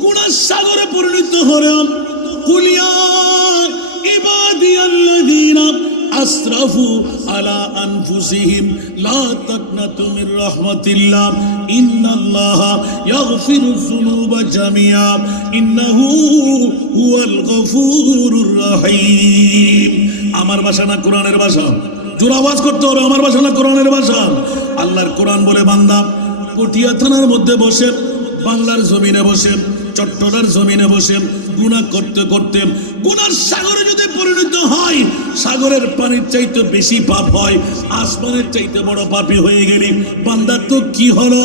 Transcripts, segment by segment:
গুনার সাগরে পরিণত হলাম। কুলিয়া ইবাদিয়াল্লাযীনা আসরাফু আলা আনফুসিহিম লা তাকনাতু মির রাহমাতিল্লাহ ইন্নাল্লাহা ইয়াগফিরুয যুনুবা জামিআ ইন্নাহু হুয়াল গফুরুর রহিম। আমার ভাষা না কোরআনের ভাষা? জোর আওয়াজ করতে হবে, আমার ভাষা না কোরআনের ভাষা? আল্লাহর কোরআন বলে, বান্দা পটিয়া থানার মধ্যে বসে, বাংলার জমিনে বসে, চট্টলার জমিনে বসে গুনাহ করতে করতে গুনার সাগরে যদি পরিণত হয়, সাগরের পানির চাইতে বেশি পাপ হয়, আসমানের চাইতে বড় পাপী হয়ে গেলি, বান্দা তো কি হলো?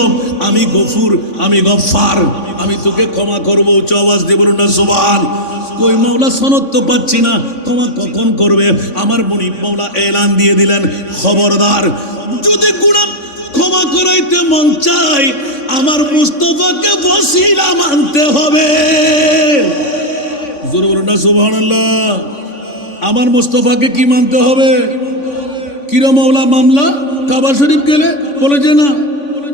আমি গফুর, আমি গফফার, আমি তোকে ক্ষমা করবো। উচ্চ আওয়াজ দিয়ে বলুন না সুবহান। কই মাওলা সনদ তো পাচ্ছি না, ক্ষমা কখন করবে? আমার মুনিব মাওলা এলান দিয়ে দিলেন, খবরদার, যদি গুনাহ ক্ষমা করাইতে মন চায়, আমার মুস্তাফাকে ওসিলা মানতে হবে। জোরে বলুন না সুবহানাল্লাহ। আমার মুস্তাফাকে কি মানতে হবে? কিরা মাওলা মামলা? কাবা শরীফ গেলে বলে যে না,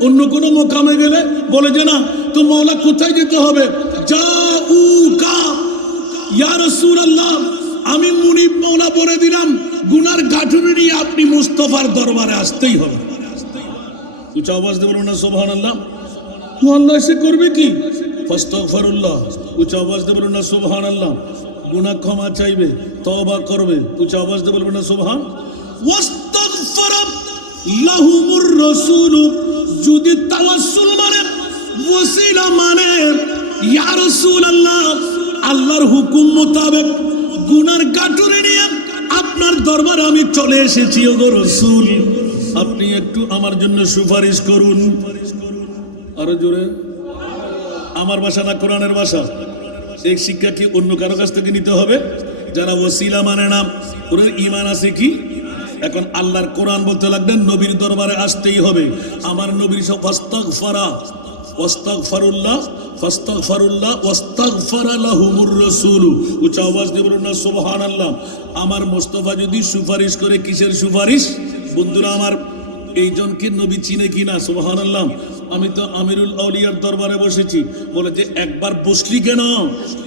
অন্য কোনো মোকামে গেলে বলে যে না, তো মাওলা কোথায় যেতে হবে? জাউকা ইয়া রাসূলুল্লাহ, আমি মুনিব মাওলা বলে দিলাম, গুনার গাঁঠুরি নিয়ে আপনি মুস্তাফার দরবারে আসতেই হবে। উচ্চ আওয়াজ দিয়ে বলুন না সুবহানাল্লাহ। তো আল্লাহ এসে করবে কি? ফাস্তাগফিরুল্লাহ। উচ্চ আওয়াজ দিয়ে বলুন না সুবহানাল্লাহ। গুনাহ ক্ষমা চাইবে, তওবা করবে। উচ্চ আওয়াজ দিয়ে বলবেন না সুবহান। ওয়াস্তাগফারা লাহুমুর রাসূল, যদি তাওয়াসসুল মানে, ওসিলা মানে, ইয়া রাসূলুল্লাহ, আল্লাহর হুকুম মোতাবেক গুনার গাঁঠুরি নিয়ে আপনার দরবারে আমি চলে এসেছি। ওগো রাসূল, আপনি একটু আমার জন্য সুপারিশ করুন। আরো জোরে। আমার ভাষা না কোরআনের ভাষা? এই শিক্ষা কি অন্য কারো কাছ থেকে নিতে হবে? যারা ওসিলা মানে না, ওদের ঈমান আছে কি? এখন আল্লাহর কোরআন বলতে লাগলেন, নবীর দরবারে আসতেই হবে। আমার নবীর সব ফাস্তাগফারা, ওয়াস্তাগফারুল্লাহ, ফাস্তাগফারুল্লাহ, ওয়াস্তাগফারা লাহুমুর রাসূল। উচ্চ আওয়াজ দিয়ে বলুন না সুবহানাল্লাহ। আমার মুস্তাফা যদি সুপারিশ করে, কিসের সুপারিশ? বন্ধুরা আমার, এইজনকে নবী চিনে কিনা? সুবহানাল্লাহ। আমি তো আমিরুল আউলিয়ার দরবারে বসেছি, বলে যে একবার বসলি কেন?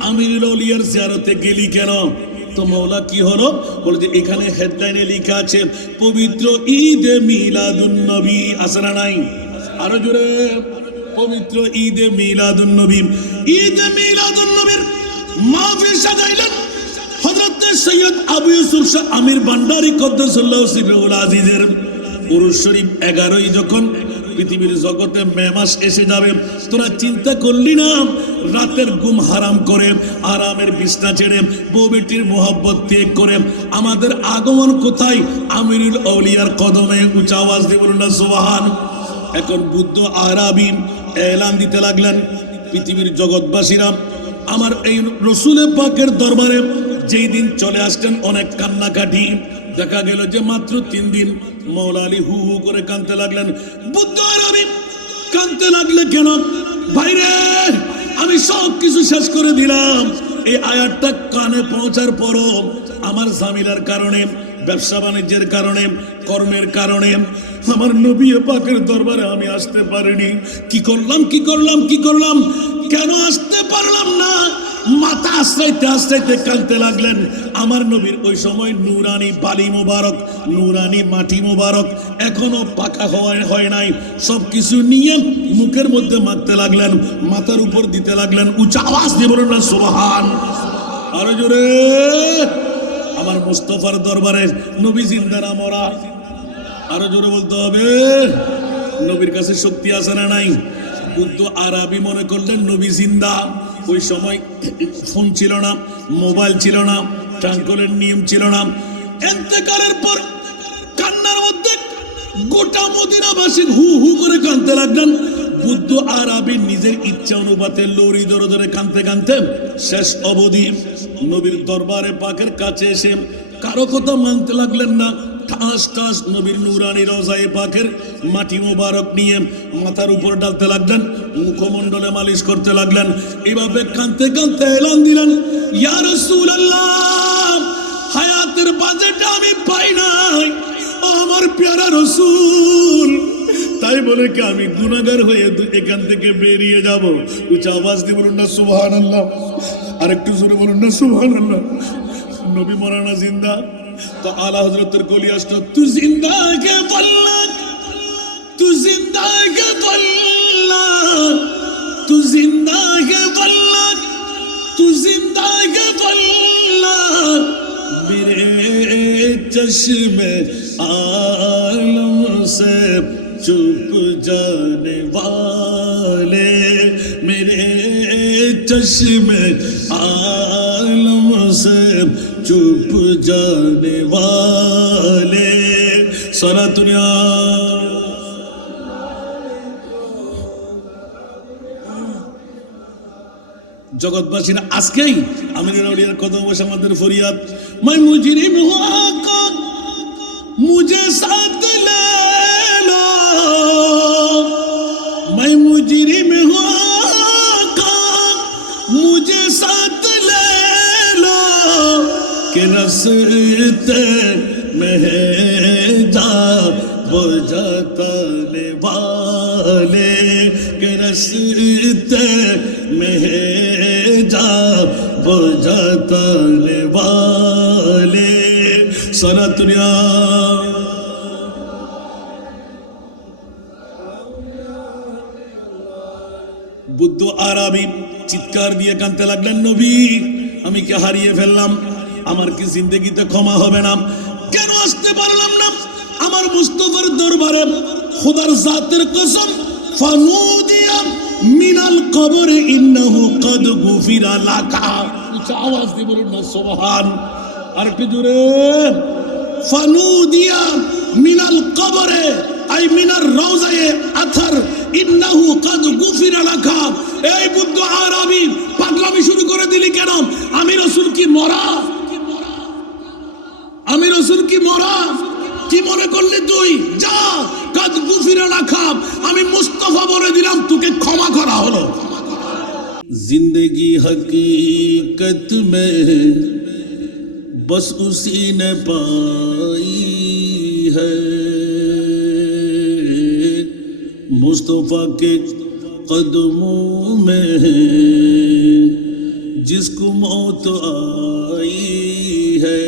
আমিরুল আউলিয়ার জিয়ারতে গেলি কেন? তো মাওলা কি হলো? বলে যে এখানে হেডলাইনে লেখা আছে পবিত্র ঈদে মিলাদুন নবী। আছে না নাই? আরো জোরে। পবিত্র ঈদে মিলাদুন নবী। ঈদে মিলাদুন নবীর মাহফিল সাজাইলেন হযরত সৈয়দ আবু ইউসুফ শাহ আমির ভান্ডারী কদ্দাসাল্লাহু সিররুল আজিজের উরুস শরীফ 11ই যখন পৃথিবীর জগতে মে মাস এসে যাবে, তোরা চিন্তা করলি না? রাতের ঘুম হারাম করে, আরামের বিছনা ছেড়ে, বউ বেটির মোহাব্বত ত্যাগ করে আমাদের আগমন কোথায়? আমিরুল আউলিয়ার কদমে। উচ্চ আওয়াজ দিয়ে বলুন না সুবহান। এখন বুদ্ধ আরাবী এলান দিতে লাগলেন, পৃথিবীর জগৎবাসীরা আমার এই রসুল পাকের দরবারে যেই দিন চলে আসছেন, অনেক কান্নাকাটি। দেখা গেল যে মাত্র 3 দিন। মৌলা আলী হু হু করে কাঁদতে লাগলেন। বুদ্ধ আরবি কাঁদতে লাগলে কেন? ভাইরে, আমি সব কিছু শেষ করে দিলাম। এই আয়াতটা কানে পৌঁছার পরও আমার ঝামেলার কারণে, ব্যবসা বাণিজ্যের কারণে, কর্মের কারণে আমার নবী পাকের দরবারে আমি আসতে পারিনি। কি করলাম? কেন আসতে পারলাম না? মাথা আশ্রাইতে আশ্রাইতে কাঁদতে লাগলেন। আমার নবীর ওই সময় নুরানি বালি মুবারক, নুরানি মাটি মুবারক এখনো পাকা হয় নাই। সবকিছু নিয়ে মুখের মধ্যে মাখতে লাগলেন, মাথার উপর দিতে লাগলেন। উচ্চ আওয়াজ দিয়ে বলুন না সুবহান। আরো জোরে। আমার মুস্তাফার দরবারে নবী জিন্দা না মরা? আরো জোরে বলতে হবে। নবীর কাছে শক্তি আছে না নাই? কিন্তু আরবি মনে করলেন নবী জিন্দা। ওই সময় ফোন ছিল না, মোবাইল ছিল না, ট্রাঙ্কলের নিয়ম ছিল না। ইন্তেকালের পর কান্নার মধ্যে গোটা মদিনাবাসী হু হু করে কাঁদতে লাগলেন। বুদ্ধ আরবি নিজের ইচ্ছা অনুপাতে লড়ি ধরে ধরে কাঁদতে কাঁদতে শেষ অবধি নবীর দরবারে পাকের কাছে এসে কারো কথা মানতে লাগলেন না। ঠাস ঠাস নবীর নুরানি রওজায়ে পাকের মাটি মোবারক নিয়ে মাথার উপর ডালতে লাগলেন, মুখমণ্ডলে মালিশ করতে লাগলেন। এইভাবে কাঁদতে কাঁদতে এলান দিলেন, ইয়া রাসূলুল্লাহ, হায়াতের বাজেট আমি পাই নাই। ও আমার প্যারা রাসূল, তাই বলে কি আমি গুনাহগার হয়ে এখান থেকে বেরিয়ে যাব? উচ্চ আওয়াজ দিয়ে বলুন না সুবহানাল্লাহ, আর একটু জোরে বলুন না সুবহানাল্লাহ। নবী মরানা জিন্দা, তো আলা হযরতের কলি আসতো, তু জিন্দা কে বল্লা, তু জিন্দা কে বল্লা, তু জিন্দা কে বল্লা, तू जिंदा के बल्ला मेरे चश्मे आलम से चुप जाने वाले, मेरे चश्मे आलम से चुप जाने वाले। सारा दुनिया জগৎবাসীরা আজকেই আমিনুল আউলিয়ার কদম বসে আমাদের ফরিয়াদ, मैं मुजरिम हूँ आका मुझे साथ ले लो, मैं मुजरिम हूँ आका मुझे साथ ले लो, कि रस्ते में जा बजाने वाले, कि रस्ते में जा बजाने वाले। सारा दुनिया বুদ্ধ আরবি চিৎকার দিয়ে কাঁদতে লাগলেন, নবী আমি কি হারিয়ে ফেললাম? আমার কি জিন্দেগিতে ক্ষমা হবে না? কেন আসতে পারলাম না আমার মুস্তাফার দরবারে? খোদার জাতের কসম, ফানুদিয়া মিনাল কবর ইন্নাহু কদ গুফিরা লাকা। উচ্চ আওয়াজ দিয়ে বলুন না সুবহান, আর একটু জোরে। ফানুদিয়া মিনাল কবরে আই মিনার রওজায়ে আথার ইন্নাহু কদ গুফিরা লাকা। এই বুদ্ধ আরবি পাগলামি শুরু করে দিলি কেন? আমি রাসূল কি মরা? আমি রাসূল কি মরা? কি মনে করলি তুই? যা, কদ গুফিরা লাকা, আমি মুস্তাফা বলে দিলাম, তোকে ক্ষমা করা হলো। जिंदगी हकीकत में बस उसी ने पाई है, मुस्तफा के कदमों में जिसको मौत आई है।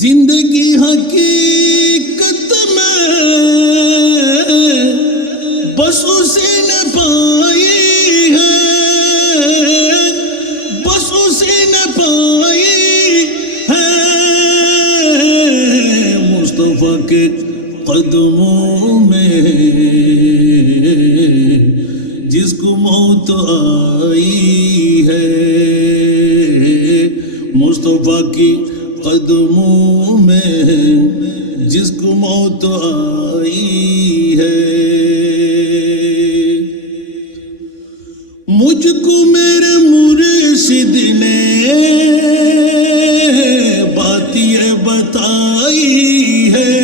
जिंदगी हकीकत में बस उसी ने पाई है, बस उसी ने पाई है, मुस्तफा के कदमों में जिसको मौत आई है, मुस्तफा की कदमों में जिसको मौत आई है। मुझको मेरे मुर्शिद ने बात ये बताई है,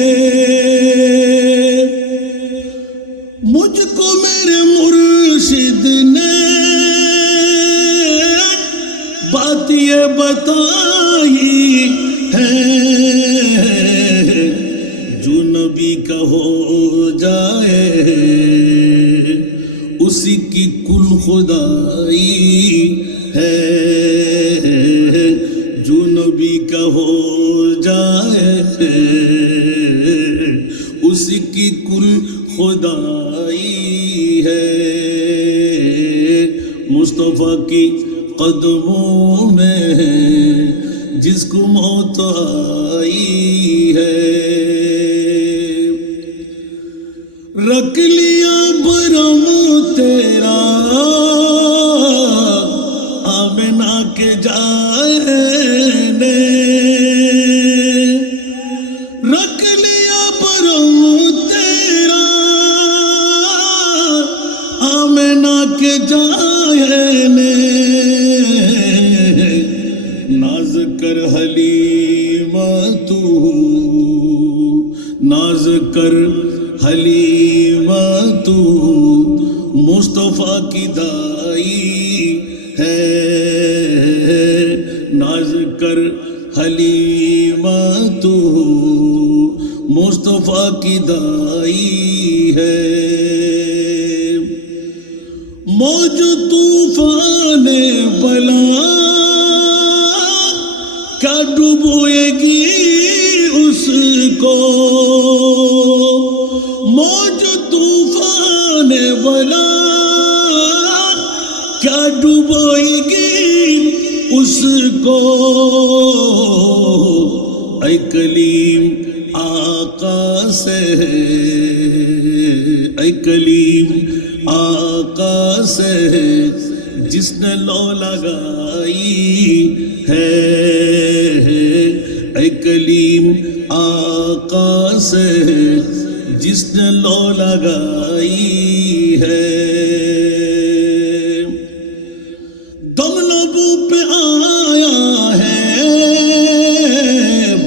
मुझको मेरे मुर्शिद ने बात ये बताई है, जो नबी का हो जाए उसी की कुल खुदाई है, जो नबी का हो जाए उसी की कुल खुदाई है, मुस्तफा की कदमों में जिसको मौत आई है। रख लिया भरम तेरा आमिना के जाए ने, रख लिया भरम तेरा आमिना के जाए ने, नाज कर हलीमा तू, नाज कर हलीमा तू, मुस्तफा की दाई है, नाज कर हलीमा तू, मुस्तफा की दाई है। मौज तूफान बला क्या डुबोएगी उसको, मौज तूफान बला क्या डुबोएगी उसको। ऐ कलीम आका से, ऐ कलीम आका से जिसने लो लगाई है। ऐ कलीम आका से जिसने लो लगाई है। दम लबों पे आया है,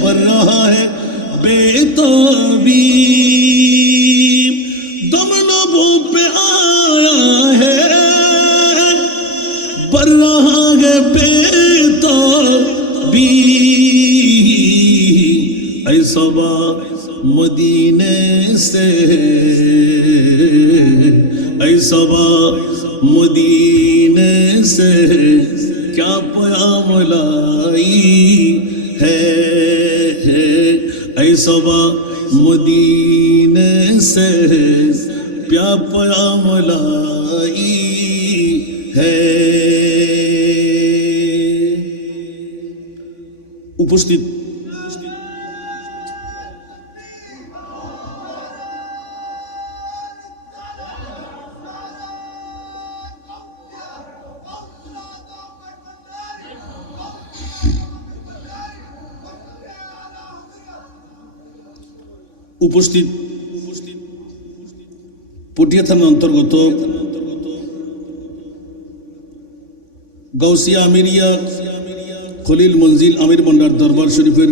पर रहा है बेताबी। दम लबों पे आया है, पर रहा है बेताबी। ऐ सबा मदीने से, ऐ सबा मदीने से क्या प्याम लाई है। ऐ सबा मदीने से क्या प्याम लाई है। उपस्थित উপস্থিত পটিয়া থানার অন্তর্গত গাউসিয়া আমিরিয়া খলিল মঞ্জিল আমির ভান্ডার দরবার শরীফের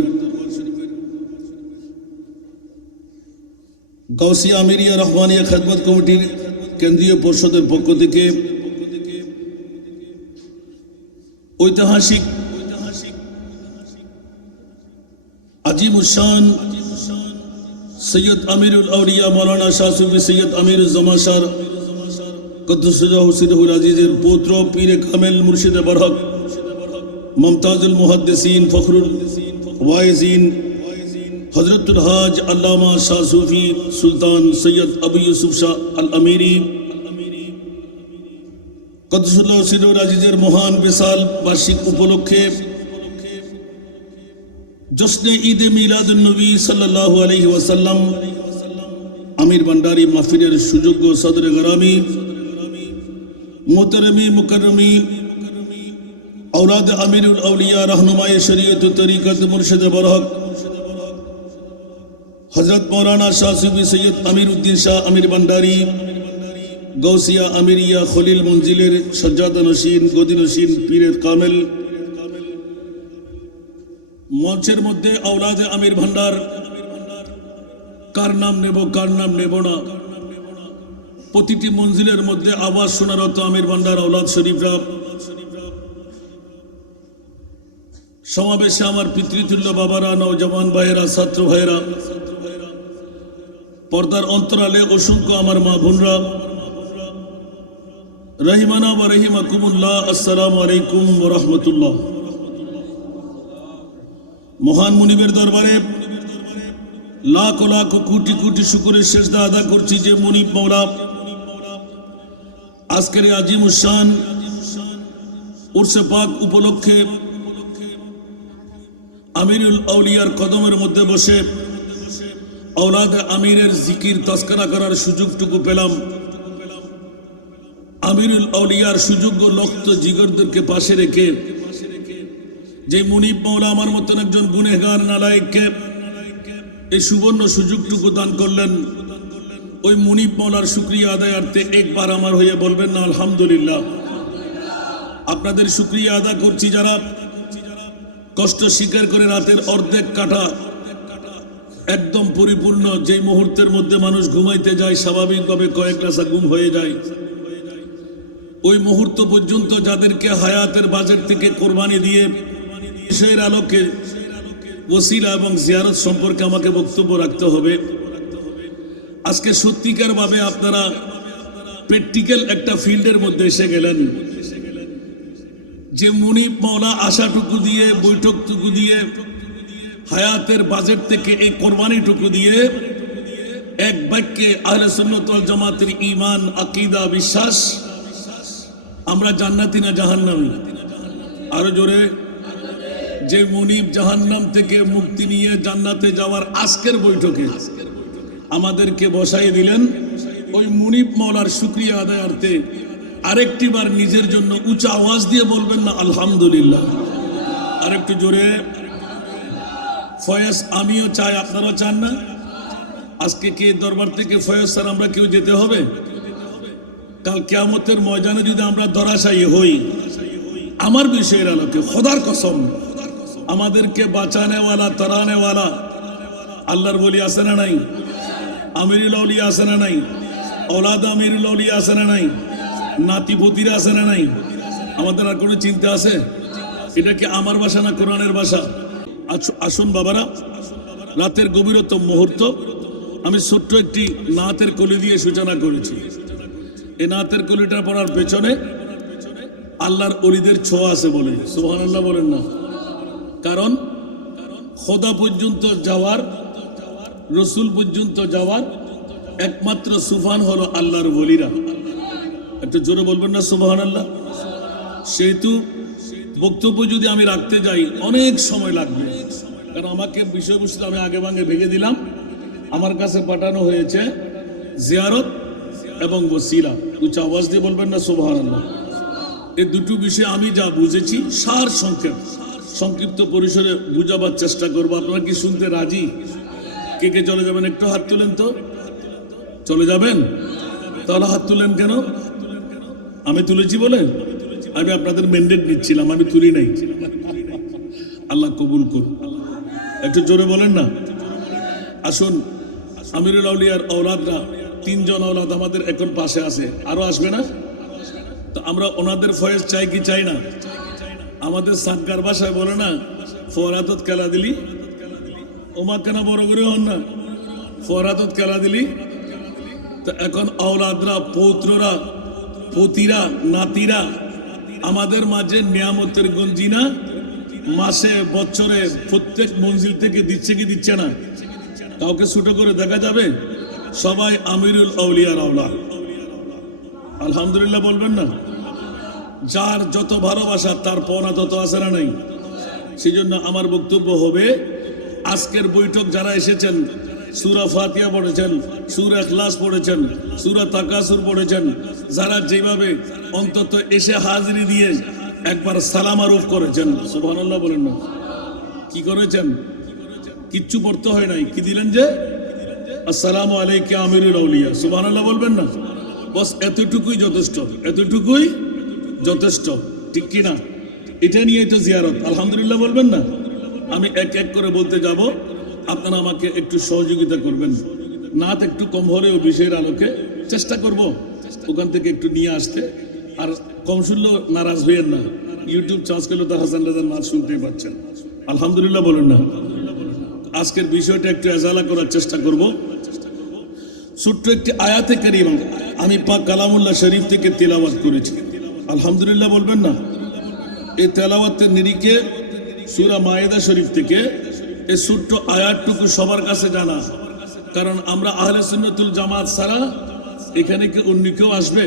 গাউসিয়া আমিরিয়া রহমানিয়া খেদমত কমিটির কেন্দ্রীয় পরিষদের পক্ষ থেকে ঐতিহাসিক আজিমুশান सैयद अमीरुल औलिया मौलाना शाह सूफी सैयद अमीरुज़्ज़मान शाह क़द्दसल्लाहु सिरहुल अज़ीज़ेर पुत्र पीर कामिल मुर्शिद बरहक मुमताजुल मुहद्दिसीन फखरुल वाइज़ीन हज़रतुल हाज अल्लामा शाह सूफी सुल्तान सैयद अबू यूसुफ शाह अल अमीरी क़द्दसल्लाहु सिरहुल अज़ीज़ेर महान विशाल वार्षिक उपलक्षे जश्न ईद मिलादुन नबी सल्लल्लाहु अलैहि वसल्लम आमिर भंडारी महफिलेर सुयोग्य सदर ग्रामी मोहतरमी मुकर्रमी औलाद अमीरुल औलिया रहनुमाए शरीयत तरीक़त मुर्शिद बरहक हजरत मौलाना शाह सूफी सैयद अमीरुद्दीन शाह आमिर भंडारी गौसिया अमीरिया खलील मंजिलेर सज्जादा नशीन गदी नशीन पीरेर कामिल मंचर मध्य औलादे आमिर भांडार कार नाम नेब कार नाम नेब ना प्रतिटी मंजिलेर मध्य आवाज शोनारत आमिर भांडार औलाद शरीफरा समावेशे आमार पितृतुल्य बाबारा नौजवान भाइरा छात्र भाइरा पर्दार अंतराले असंख्य आमार मा बोनरा रहिमाना व रहिमाकुमुल्लाह अस्सलामु आलैकुम व रहमतुल्लाह। महान मुनिबेर दरबारे लाख लाख कोटी कोटी शुक्रेर सेजदा आदा करछि जे मुनिब मौला आजकेर আজিমুশান उर्से पाक उपलक्षे आमिरुल औलियार कदमेर मध्य बसे औलाद आमिरेर जिकिर तस्करा करार सुयोगटुकु पेलाम। आमिरुल औलियार सुयोग्य लक्त जिगरदेरके पाशे रेखे जे मुनिब मौला आमार मतन एकजन गुनेहगार नालायकके এই সুবর্ণ সুযোগটুকু দান করলেন। ওই মুনিব মওলার শুকরিয়া আদায়ার্থে একবার আমার হয়ে বলবেন না আলহামদুলিল্লাহ। আপনাদের শুকরিয়া আদা করছি যারা কষ্ট স্বীকার করে রাতের অর্ধেক কাটা একদম পরিপূর্ণ যে মুহূর্তের মধ্যে মানুষ ঘুমাইতে যায় স্বাভাবিকভাবে কয়েক রাসা ঘুম হয়ে যায় ওই মুহূর্ত পর্যন্ত যাদেরকে হায়াতের বাজেট থেকে কোরবানি দিয়ে বিষয়ের আলোকে ওসিলা এবং জিয়ারত সম্পর্কে আমাকে বক্তব্য রাখতে হবে আজকে সত্যিকার ভাবে আপনারা প্র্যাকটিক্যাল একটা ফিল্ডের মধ্যে এসে গেলেন, যে মুনিব মাওলা আশাটুকু দিয়ে, বৈঠকটুকু দিয়ে, হায়াতের বাজেট থেকে এই কোরবানিটুকু দিয়ে এক বাক্যে আহলে সুন্নাত ওয়াল জামাতের ঈমান, আকীদা, বিশ্বাস আমরা জান্নাতি না জাহান্নামী? আরো জোরে। যে মুনিব জাহান্নাম থেকে মুক্তি নিয়ে জান্নাতে যাওয়ার আজকের বৈঠকে আমাদেরকে বসাই দিলেন, ওই মুনিব মাওলার শুকরিয়া আদায়ার্থে আরেকটি বার নিজের জন্য উঁচা আওয়াজ দিয়ে বলবেন না আলহামদুলিল্লাহ? আরেকটু জোরে। ফয়েজ আমিও চাই, আপনারা চান না? আজকে কি দরবার থেকে ফয়েজ স্যার আমরা কেউ যেতে হবে? কাল কিয়ামতের ময়দানে যদি আমরা ধরাশায়ী হই, আমার বিষয়ের আলোকে খোদার কসম, আমাদেরকে বাঁচানেওয়ালা, তারানেওয়ালা আল্লাহর বলি আছে না নাই? আমিরুল আউলিয়া আছে না নাই? औलाद আমিরুল আউলিয়া আছে না নাই? নাতিপতিরা আছে না নাই? আমাদের আর কোনো চিন্তা আছে? এটা কি আমার ভাষা না কোরআনের ভাষা? আসুন বাবারা, রাতের গভীরতম মুহূর্ত, আমি ছোট্ট একটি নাতের কলি দিয়ে সূচনা করেছি। এই নাতের কলিটা পড়ার পেছনে আল্লাহর ওলিদের ছোঁয়া আছে বলে সুবহানাল্লাহ বলেন না? কারণ খোদা পর্যন্ত যাওয়ার, রসুল পর্যন্ত যাওয়ার একমাত্র সুফান হলো আল্লাহর ওলিরা। একটু জোরে বলবেন না সুবহানাল্লাহ? সেহেতু বক্তব্য যদি আমি রাখতে যাই অনেক সময় লাগবে, কারণ আমাকে বিষয়বস্তু আমি আগে ভাগে ভেঙে দিলাম। আমার কাছে পাঠানো হয়েছে জিয়ারত এবং ওসিলা। উচ্চ আওয়াজ দিয়ে বলবেন না সুবহানাল্লাহ? এই দুটো বিষয় আমি যা বুঝেছি সার সংক্ষিপ্ত পরিসরে বুঝাবার চেষ্টা করবো। আপনারা কি শুনতে রাজি? কে কে চলে যাবেন? একটু হাত তুলেন তো। চলে যাবেন? তাহলে হাত তুলেন কেন? আমি তুলেছি বলে? আমি আপনাদের ম্যান্ডেট নিচ্ছিলাম, আমি তুলি নাই। আল্লাহ কবুল করুন। একটু জোরে বলেন না। আসুন, আমিরুল আউলিয়ার औलादরা, 3 জন औलाद আমাদের এখন পাশে আছে, আরো আসবে না? তো আমরা ওনাদের ফয়েজ চাই কি চাই না? আমাদের সাতগার ভাষায় বলে না, ফরাতত কেলা দিলি, ওমা কেন বড় করে হন না, ফরাতত কেলা দিলি। তো এখন औलादরা, পৌত্ররা, পতিরা, নাতিরা আমাদের মাঝে নিয়ামতের গঞ্জিনা মাসে, বছরে, প্রত্যেক মঞ্জিল থেকে দিচ্ছে কি দিচ্ছে না? কাউকে ছোট করে দেখা যাবে? সবাই আমিরুল আউলিয়ার औलाद। আলহামদুলিল্লাহ বলবেন না? যার যত ভালোবাসা তার পাওনা তত আছে না নাই? সেই জন্য আমার বক্তব্য হবে, আজকের বৈঠক যারা এসেছেন, সূরা ফাতিহা পড়েছেন, সূরা ইখলাস পড়েছেন, সূরা তাকাসুর পড়েছেন, যারা যেভাবে অন্তত এসে হাজিরি দিয়ে একবার সালাম আরুফ করেছেন, সুবহানাল্লাহ বলেন না? কি করেছেন? কিচ্ছু পড়তে হয় নাই, কি দিলেন যে আসসালামু আলাইকা আমিরুল আউলিয়া, সুবহানাল্লাহ বলবেন না? বস এতটুকুই যথেষ্ট, এতটুকুই যথেষ্ট, ঠিক কি না? এটা নিয়েই তো জিয়ারত। আলহামদুলিল্লাহ বলবেন না? আমি এক এক করে বলতে যাব, আপনারা আমাকে একটু সহযোগিতা করবেন। নাত একটু কম হলেও বিষয়ের আলোকে চেষ্টা করব ওখান থেকে একটু নিয়ে আসতে। আর কম শুনলেও নারাজ হইয়েন না, ইউটিউব চার্জ করলে তো হাসান রাজার নাচ শুনতেই পাচ্ছেন। আলহামদুলিল্লাহ বলেন না? আজকের বিষয়টা একটু এজালা করার চেষ্টা করব। ছোট্ট একটি আয়াতে কারিমা আমি পাক কালামুল্লাহ শরীফ থেকে তেলাওয়াত করেছি। আলহামদুলিল্লাহ বলবেন না? এই তেলাওয়াতের নিরিখে সূরা মায়েদা শরীফ থেকে এই ছোট্ট আয়াতটুকু সবার কাছে জানা, কারণ আমরা আহলে সুন্নাতুল জামাত ছাড়া এখানে কি অন্য কেউ আসবে?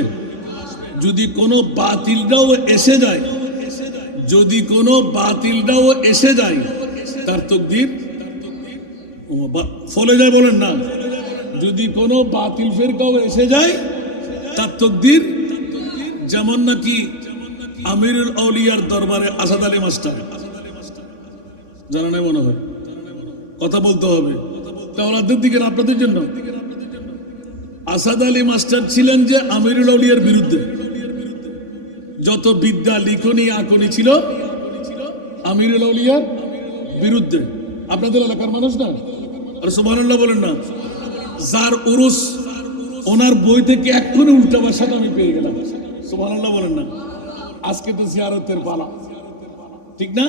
যদি কোনো বাতিলটাও এসে যায়, যদি কোনো বাতিলটাও এসে যায়, তার তাকদীর ফলে যায়, বলেন না? যদি কোনো বাতিল ফেরকাও এসে যায়, তার তাকদীর যেমন নাকি আমিরুল আউলিয়ার দরবারে আসাদ আলী মাস্টার, জানা নাই মনে হয়? কথা বলতে হবে তাওলাদের দিকে, আপনাদের জন্য। আসাদ আলী মাস্টার ছিলেন যে আমিরুল আউলিয়ার বিরুদ্ধে, যত বিদ্যা, লিখনি, আঁকনি ছিল আমিরুল আউলিয়ার বিরুদ্ধে। আপনাদের এলাকার মানুষ না? আর সুবহানাল্লাহ বলেন না? যার উরুস, ওনার বই থেকে এক্ষুনি উল্টা ভাষাটা আমি পেয়ে গেলাম। সুবহানাল্লাহ বলেন না? আজকে তো জিয়ারতের পালা, ঠিক না?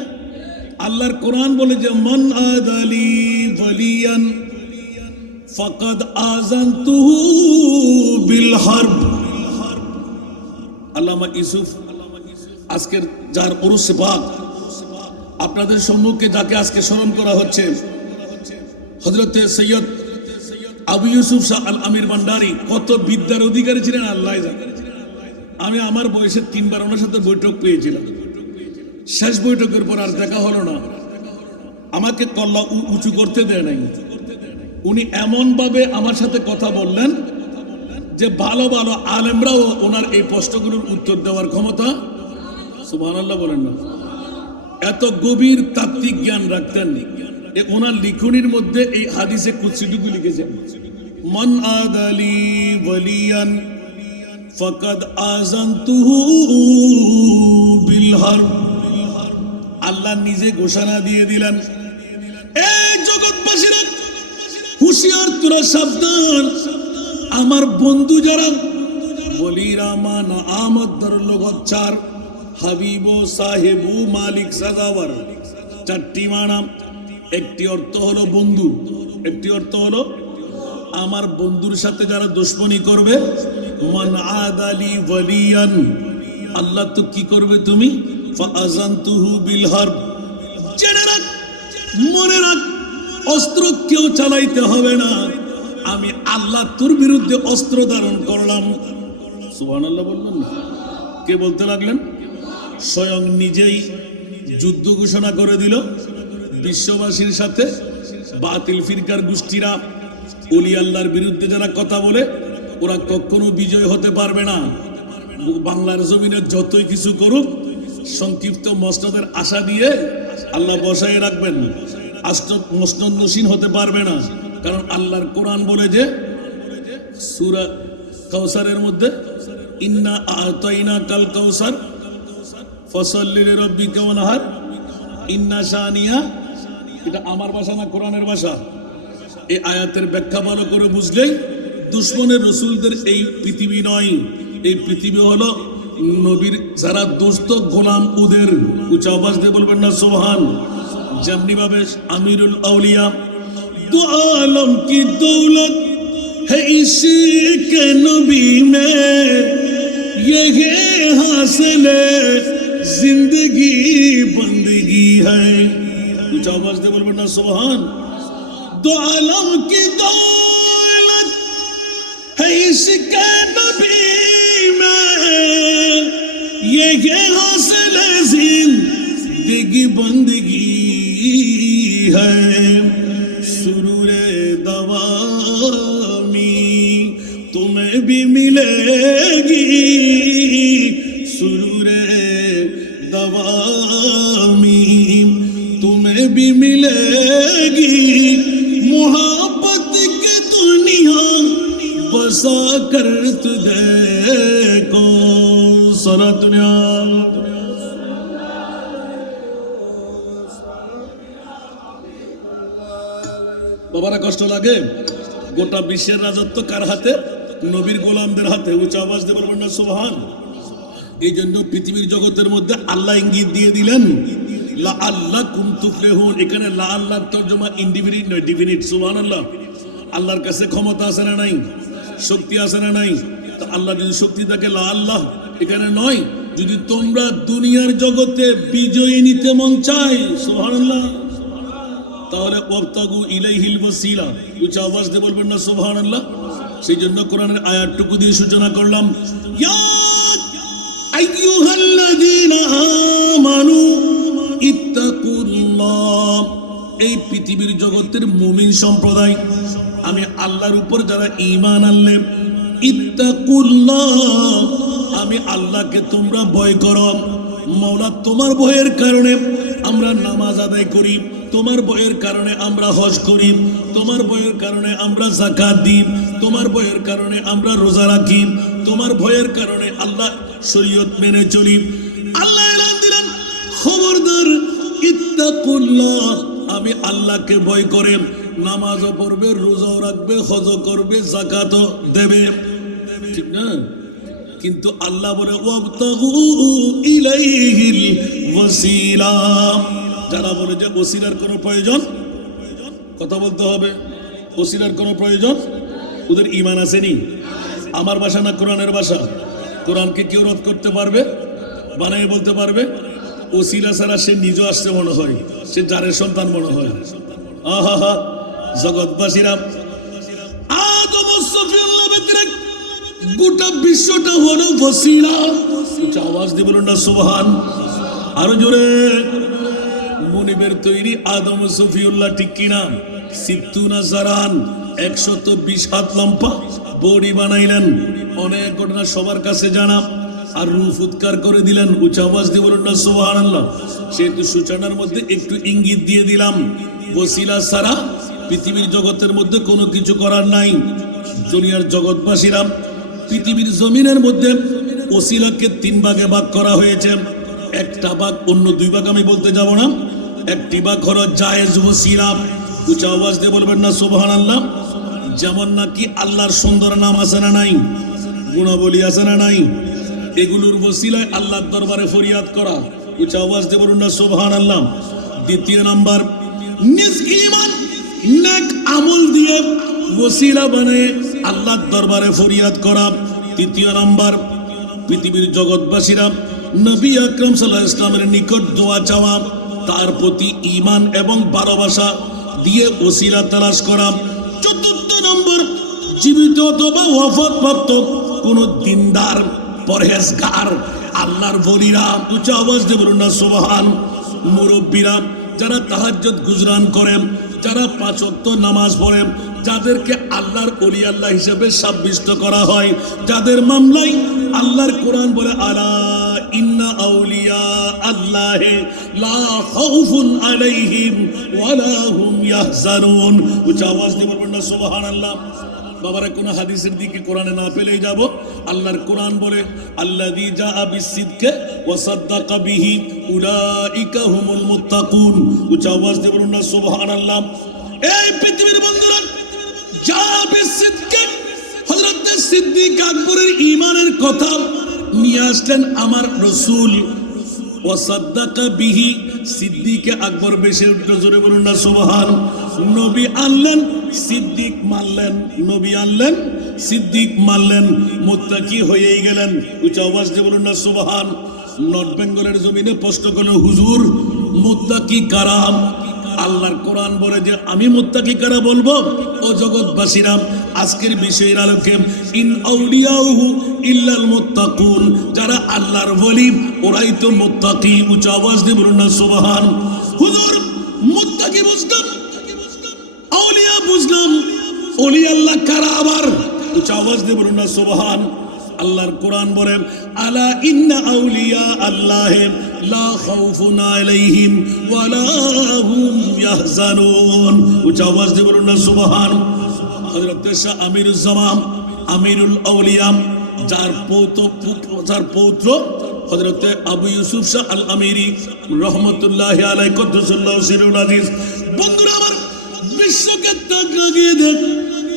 আল্লাহর কোরআন বলে যে মান আদালি ওয়ালিয়ান ফাকাদ আযানতুহু বিল হারব। আল্লামা ইউসুফ আজকের যার উরুসে পাক আপনাদের সম্মুখে যাকে আজকে স্মরণ করা হচ্ছে, হযরতে সৈয়দ আবু ইউসুফ শাহ আল আমির ভান্ডারী কত বিদ্যার অধিকারী ছিলেন আল্লাহ জানে। আমি আমার বয়সে 3 বার ওনার সাথে বৈঠক পেয়েছিলাম। শেষ বৈঠকের পর আর দেখা হলো না। আমাকে কল্লা উঁচু করতে দেয় নাই। উনি এমন ভাবে আমার সাথে কথা বললেন যে ভালো ভালো আলেমরাও ওনার এই প্রশ্নগুলোর উত্তর দেওয়ার ক্ষমতা, সুবহানাল্লাহ বলেন না, এত গভীর তাত্ত্বিক জ্ঞান রাখতেন। ওনার লিখনির মধ্যে এই হাদিসে কুদসিটুকু লিখেছেন, মান আদালি ওয়ালিয়ান ফাকাদ আযানতুহু বিল হারব। আল্লাহ নিজে ঘোষণা দিয়ে দিলেন, এই জগৎবাসীরা হুঁশিয়ার, তোরা সাবধান, আমার বন্ধু যারা বলিরা মান আমদ দর লগত 4 হাবিব সাহেবু মালিক সাজাওয়ার, 4টি মানা। একটি অর্থ হলো বন্ধু, একটি অর্থ হলো আমার বন্ধুর সাথে যারা দুশমনি করবে, মান আদালি ওয়ালিয়ান, আল্লাহ তো কি করবে তুমি, ফাআযানতুহু বিল হারব। জেনে রাখ, মনে রাখ, অস্ত্র কেউ চালাইতে হবে না, আমি আল্লাহ তোর বিরুদ্ধে অস্ত্র ধারণ করলাম। সুবহানাল্লাহ বললেন না? কে বলতে লাগলেন? স্বয়ং নিজেই যুদ্ধ ঘোষণা করে দিল বিশ্ববাসীর সাথে। বাতিল ফিরকার গোষ্ঠীরা, ওলি আল্লাহর বিরুদ্ধে যারা কথা বলে, ওরা কখনো বিজয় হতে পারবে না। বাংলার জমিনে যতই কিছু করুক, সংক্ষিপ্ত মসনদের আশা দিয়ে আল্লাহ বসায় রাখবেন, মসনদ নসীন হতে পারবে না। কারণ আল্লাহর কোরআন বলে যে সূরা কাউসারের মধ্যে, ইন্না আতাইনা কাল কাউসার ফসল্লি লিরাব্বিকা ওয়ানহার ইন্না শানিয়া। এটা আমার ভাষা না, কোরআনের ভাষা। এই আয়াতের ব্যাখ্যা ভালো করে বুঝলেই দুশমনের রসুলদের এই পৃথিবী নয়, এই পৃথিবী হলো নবীর যারা দোস্ত গোলাম ওদের। উচ্চ আওয়াজ দিয়ে বলবেন না সুবহান। যেমনি ভাবে আমিরুল আউলিয়া, দো আলম কি দৌলত है इश्क नबी में, ये हासिल जिंदगी बंदगी है। कुछ आवाज दे बोल बेटा सुभान। दो आलम की दौलत है इश्क नबी में, ये हासिल जिंदगी बंदगी है। सुरूरे दवामी तुम्हें भी मिलेगी, सुरूरे दवामी तुम्हें भी मिलेगी। मोहब्बत की दुनिया बसा कर तुझे को सारा दुनिया। বাবারা কষ্ট লাগে? গোটা বিশ্বের রাজত্ব কার হাতে? নবীর গোলামদের হাতে। উচ্চ আওয়াজ দিয়ে বলবেন না সুবহান। এই জন্য পৃথিবীর জগতের মধ্যে আল্লাহ ইঙ্গিত দিয়ে দিলেন, লা আল্লাহ কুম তুফলিহুন। এখানে লা আল্লাহ তরজমা ইনডিফিনিট নয়, ডিফিনিট। সুবহানাল্লাহ। আল্লাহর কাছে ক্ষমতা আছে না নাই? শক্তি আছে না নাই? তো আল্লাহ যদি শক্তি থাকে, লা আল্লাহ এখানে নয়। যদি তোমরা দুনিয়ার জগতে বিজয়ী নিতে মন চাই, সুবহানাল্লাহ, তাহলে ওয়াবতাগু ইলাইহিল ওয়াসিলা। উচ্চ আওয়াজ দিয়ে বলবেন না সুবহানাল্লাহ। সেই জন্য কোরআনের আয়াতটুকু দিয়ে সূচনা করলাম, ইয়া আইয়ুহাল্লাযীনা আমানু ইত্তাকুল্লাহ। এই পৃথিবীর জগতের মুমিন সম্প্রদায়, আমি আল্লাহর উপর যারা ঈমান আনলে, ইত্তাকুল্লাহ, আমি আল্লাহকে তোমরা ভয় করো। মাওলা, তোমার ভয়ের কারণে আমরা নামাজ আদায় করি, তোমার ভয়ের কারণে আমরা হজ করি, তোমার ভয়ের কারণে আমরা যাকাত দিই, তোমার ভয়ের কারণে আমরা রোজা রাখি, তোমার ভয়ের কারণে আল্লাহ শরীয়ত মেনে চলি। আল্লাহ এলান দিলেন, খবরদার, ইত্তাকুল্লাহ, আমি আল্লাহকে ভয় করে নামাজও পড়বে, রোজাও রাখবে, হজও করবে, যাকাতও দেবে, ঠিক না? কিন্তু আল্লাহ বলে ওয়াবতাগু ইলাইহিল ওয়াসিলা। যারা বলে যে ওসিলার কোনো প্রয়োজন, কথা বলতে হবে, ওসিলার কোনো প্রয়োজন? ওদের ঈমান আসেনি। আমার ভাষা না কোরআনের ভাষা? কোরআনকে কেউ রদ করতে পারবে? বানায় বলতে পারবে? ওসিলা ছাড়া সে নিজে আসছে মনে হয়, সে জারের সন্তান মনে হয়। আহা, জগৎবাসীরা, আদম ও সফিউল্লাহ ব্যতিরেক গোটা বিশ্বটা হলো ওসিলা। আওয়াজ দিয়ে বলুন না সুবহান। আরো জোরে। মুনিবের তৈরি আদম ও সফিউল্লাহ, ঠিক কিনা? 70 জারান, 120 হাত লম্বা বডি বানাইলেন। অনেক ঘটনা সবার কাছে জানা। আর রূহ উৎকার করে দিলেন। উচ্চ আওয়াজ দিয়ে বলুন না সুবহানাল্লাহ। সেহেতু সূচনার মধ্যে একটু ইঙ্গিত দিয়ে দিলাম, ওসিলা ছাড়া পৃথিবীর জগতের মধ্যে কোনো কিছু করার নাই। দুনিয়ার জগৎবাসীরা, পৃথিবীর জমিনের মধ্যে ওসিলাকে 3 ভাগে ভাগ করা হয়েছে। একটা ভাগ, অন্য 2 ভাগ আমি বলতে যাব না। একটি ভাগ হলো জায়েজ ওসিলা। উচ্চ আওয়াজ দিয়ে বলবেন না সুবহানাল্লাহ। যেমন নাকি আল্লাহর সুন্দর নাম আছে না নাই, গুণাবলী আছে না নাই, এগুলোর ওসিলায় আল্লাহর দরবারে ফরিয়াদ করা। উচ্চ আওয়াজ দিয়ে বলুন না সুবহানাল্লাহ। দ্বিতীয় নাম্বার, নিজ ঈমান নেক আমল দিয়ে ওসিলা বানিয়ে আল্লাহর দরবারে ফরিয়াদ করা। তৃতীয় নাম্বার, পৃথিবীর জগৎবাসীরা নবী আকরাম সাল্লাল্লাহু আলাইহি ওয়াসাল্লামের নিকট দোয়া চাওয়া, তার প্রতি ঈমান এবং ভালোবাসা দিয়ে ওসিলা তালাশ করা। চতুর্থ নম্বর, জীবিত অথবা ওয়াফাতপ্রাপ্ত কোন দিনদার, পরহেজগার, আল্লাহর ওলিরা, উচ্চ আওয়াজ দিয়ে বলুন না সুবহান। মুরব্বীরা, যারা তাহাজ্জুদ গুজরান করেন, যারা 5 ওয়াক্ত নামাজ পড়েন, যাদেরকে আল্লাহর ওলি আল্লাহ হিসেবে সাব্যস্ত করা হয়, যাদের মামলায় আল্লাহর কোরআন বলে আলা ইন্না আউলিয়া আল্লাহি লা খাউফুন আলাইহিম ওয়ালা হুম ইয়াহজানুন। উচ্চ আওয়াজ দিয়ে বলবেন না সুবহানাল্লাহ। বাবারা, কোন হাদিসের দিকে কোরআনে না পেলেই যাব। আল্লাহর কোরআন বলে আল্লাযী জাআ বিস-সিদকি ওয়া সাদ্দাকা বিহি উলাইকা হুমুল মুত্তাকুন। উচ্চ আওয়াজ দিয়ে বলুন না সুবহানাল্লাহ। এই পৃথিবীর বন্ধুরা, জাআ বিস-সিদকি, হযরত সিদ্দিক আকবরের ঈমানের কথা নিয়ে আসলেন আমার রাসূল। ওয়া সাদ্দাকা বিহি, সিদ্দিক আকবর বেশে উঠে জোরে বলুন না সুবহান। নবী আনলেন, সিদ্দিক মানলেন, নবী আনলেন, সিদ্দিক মানলেন, মুত্তাকি হয়েই গেলেন। উচ্চ আওয়াজ দিয়ে বলুন না সুবহান। নর্থ বেঙ্গলের জমিনে প্রশ্ন করলেন, হুজুর মুত্তাকি কারা? আল্লাহর কোরআন বলে যে আমি মুত্তাকি কারা বলবো। ও জগৎবাসীরা, আজকের বিষয়ের আলোকে ইন আউলিয়াহু ইল্লাল মুত্তাকুন, যারা আল্লাহর ওলি ওরাই তো মুত্তাকি। উচ্চ আওয়াজ দিয়ে বলুন না সুবহান। হুজুর মুত্তাকি বুঝলাম, আউলিয়া বুঝলাম, ওলি আল্লাহ কারা আবার? উচ্চ আওয়াজ দিয়ে বলুন না সুবহান। আল্লাহর কোরআন বলেন আলা ইন্না আউলিয়া আল্লাহি লা খাউফুন আলাইহিম ওয়ালা হুম ইয়াহজানুন। উচ্চ আওয়াজ দিয়ে বলুন না সুবহান। হযরত শাহ আমিরুল জামান, আমিরুল আউলিয়া, যার পৌত্র হযরত আবু ইউসুফ শাহ আল আমিরি রহমাতুল্লাহি আলাইহি কদ্দুসাল্লাহু সিরুল আজিজ। বন্ধুরা আমার, বিশ্বকে তাক লাগিয়ে দেখ,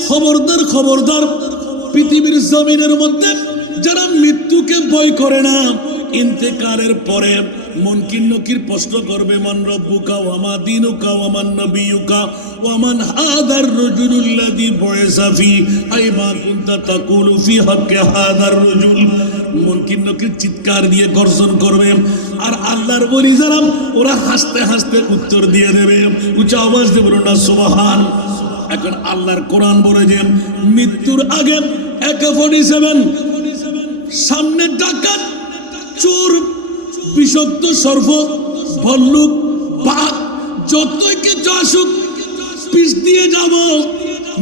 খবরদার খবরদার, পৃথিবীর জমিনের মধ্যে যারা মৃত্যুকে ভয় করে না, ইন্তেকালের পরে মুনকির নকির প্রশ্ন করবে, মান রব্বুকা ওয়া মা দীনুকা ওয়া মান নবিয়ুকা ওয়া মান হাদার রাজুলুল্লাযী বুইসা ফি আই মা কুনতা তাকুলু ফি হাক্কি হাদার রাজুল। মুনকির নকির চিৎকার দিয়ে গর্জন করবে, আর আল্লাহর ওলি যারা ওরা হাসতে হাসতে উত্তর দিয়ে দেবে। উচ্চ আওয়াজ দিয়ে বলুন না সুবহান। এখন আল্লাহর কোরআন বলে যে মৃত্যুর আগে AK-47, সামনে ডাকাত, চোর, বিষাক্ত সর্প, ভল্লুক, বাঘ, যতই কিছু আসুক পিছ দিয়ে যাব,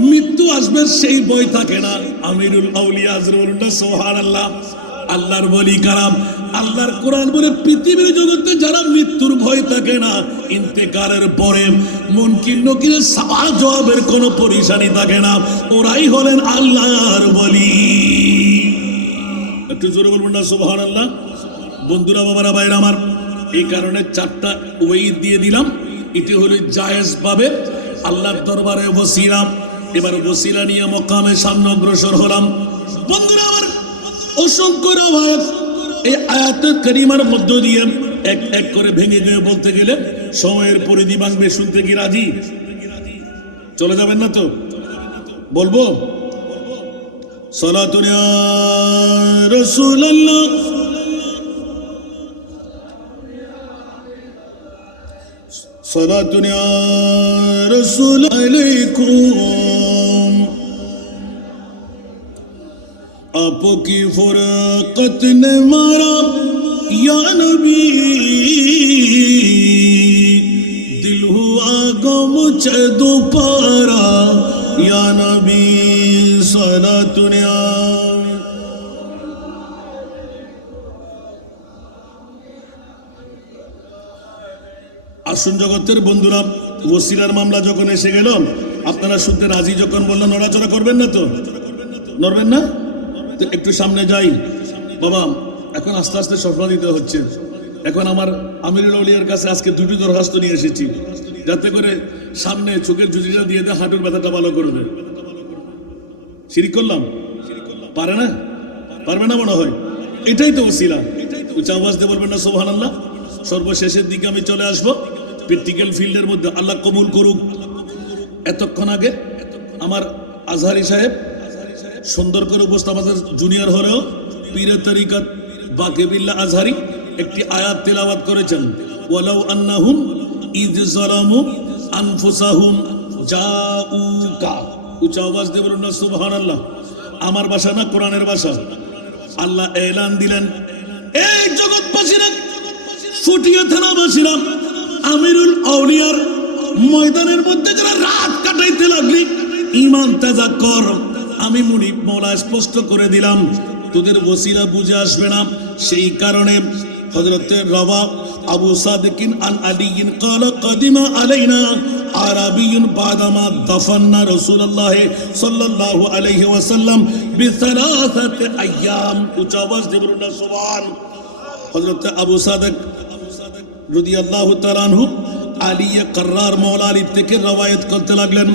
মৃত্যু আসবে সেই ভয় থাকে না। আমিরুল আউলিয়া আজরুল্লাহ সুবহানাল্লাহ। আল্লাহর ওলি কারাম, আল্লাহর কোরআন বলে পৃথিবীর জগতে যারা মৃত্যুর ভয় থাকে না, ইন্তেকালের পরে মুনকির নকিরের সওয়াল জবাবের কোনো পরিশানি থাকে না, ওরাই হলেন আল্লাহর ওলি। একটু জোরে বলবেন না সুবহানাল্লাহ। বন্ধুরা, বাবারা, ভাইরা আমার, এই কারণে 4টা ওয়াইদ দিয়ে দিলাম। এটি হলো জায়েজ পাবে আল্লাহর দরবারে ওসিলা। এবার ওসিলা নিয়ে মকামে সামনে অগ্রসর হলাম। বন্ধুরা আমার, অসংখ্য আয়াত, এই আয়াতের কারিমার মধ্য দিয়ে এক এক করে ভেঙে ভেঙে বলতে গেলে সময়ের পরিধি ভাঙবে। শুনতে কি রাজি? চলে যাবেন না তো? বলবো সালাতুন ইয়া রাসূলুল্লাহ सालातुन या रसूल अलैकुम आपकी फुरकत ने मारा या नबी दिल हुआ गम चे दोपहरा या नबी सालातुन या আসুন জগতের বন্ধুরা, ওসিলার মামলা যখন এসে গেল, আপনারা শুনতে রাজি যখন বললেন, নড়াচড়া করবেন না তো? নড়বেন না তো? একটু সামনে যাই বাবা। এখন আস্তে আস্তে সফল দিতে হচ্ছে। এখন আমার আমিরুল আউলিয়ার কাছে আজকে দুটি দরখাস্ত নিয়ে এসেছি, যাতে করে সামনে চোখের জুজিটা দিয়ে দেয়, হাঁটুর ব্যথাটা ভালো করবে। শিরিক করলাম? পারে না? পারবে না মনে হয়। এটাই তো ওসিলা। উচ্চ আওয়াজ দিয়ে বলবেন না সুবহানাল্লাহ? সর্বশেষের দিকে আমি চলে আসবো প্র্যাকটিক্যাল ফিল্ডের মধ্যে। আল্লাহ কবুল করুক। এতক্ষণ আগে আমার আজহারি সাহেব সুন্দর করে উপস্থাপনের জুনিয়র হলেও পীরে তরিকত বাকেবিল্লাহ আজহারি একটি আয়াত তেলাওয়াত করেছেন, ওয়ালাউ আন্নাহুম ইয যালামু আনফুসাহুম জাউকা। উচ্চ আওয়াজ দিয়ে বলুন না সুবহানাল্লাহ? আমার ভাষা না, কোরআনের ভাষা। আল্লাহ এলান দিলেন, এই জগৎবাসীরা, ফুটিয়া থানাবাসীরা, আমিরুল আউলিয়ার ময়দানের মধ্যে যারা রাত কাটাইতে লাগলি, ঈমান তাজা কর। আমি মুনিব মওলা স্পষ্ট করে দিলাম, তোদের ওসিলা বুঝে আসবে না। সেই কারণে হযরতে রওয়া আবু সাদিকিন আন আলিয়িন قال قدم علينا عربي بعدما دفنا رسول الله صلى الله عليه وسلم بثلاثه ايام। উচ্চাবাস দেবর না সুবহান। হযরতে আবু সাদিক রাদিয়াল্লাহু তাআলা আনহু আলিয়া কাররার মাওলা আলী থেকে রওয়ায়াত করতে লাগলেন,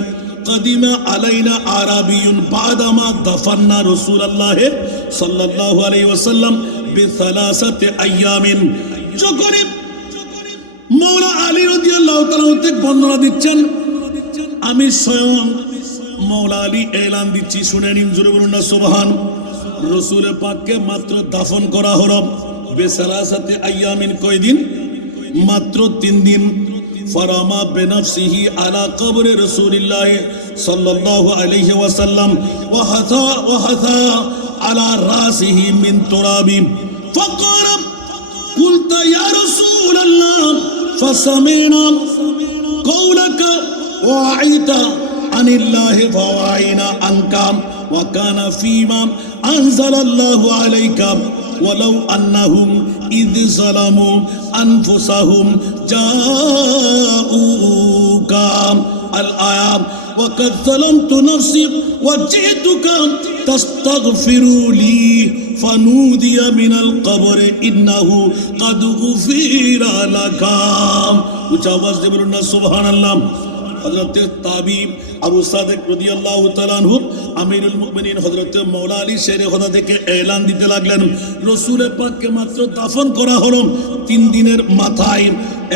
قدم علينا عربي بعدما دفنا رسول الله صلى الله عليه وسلم بثلاثه ايام। যখন মাওলা আলী রাদিয়াল্লাহু তাআলা থেকে বর্ণনা দিচ্ছেন, আমি স্বয়ং মাওলা আলী এলান দিচ্ছি, শুনে নিন, জোরে বলুন না সুবহান। রাসূল পাককে মাত্র দাফন করা হলো বেসালাসাতে আইয়ামিন, কয়দিন? মাত্র 3 দিন। ফারামা বিনাফসিহি আলা কবরে রাসূলিল্লাহ সাল্লাল্লাহু আলাইহি ওয়াসাল্লাম ওয়া হাথা আলা রাসিহি মিন তুরাবি ফাকাল قلت يا رسول الله فسمعنا قولك وعيت عن الله فوعينا عنك وكان فيما أنزل الله عليك ولو أنهم إذ ظلموا أنفسهم جاءوك الآية وقد ظلمت نفسي وجئتك تستغفر لي فنودي من القبر إنه قد غفر لك। উচ্চ আওয়াজ দিয়ে বলুন না সুবহানাল্লাহ। হযরত তাবিব আবু সাদিক রাদিয়াল্লাহু তাআলা আনহু আমিরুল মুমিনিন হযরত মাওলা আলী শেরে খোদা থেকে এলান দিতে লাগলেন, রাসূল পাককে মাত্র দাফন করা হলো 3 দিনের মাথায়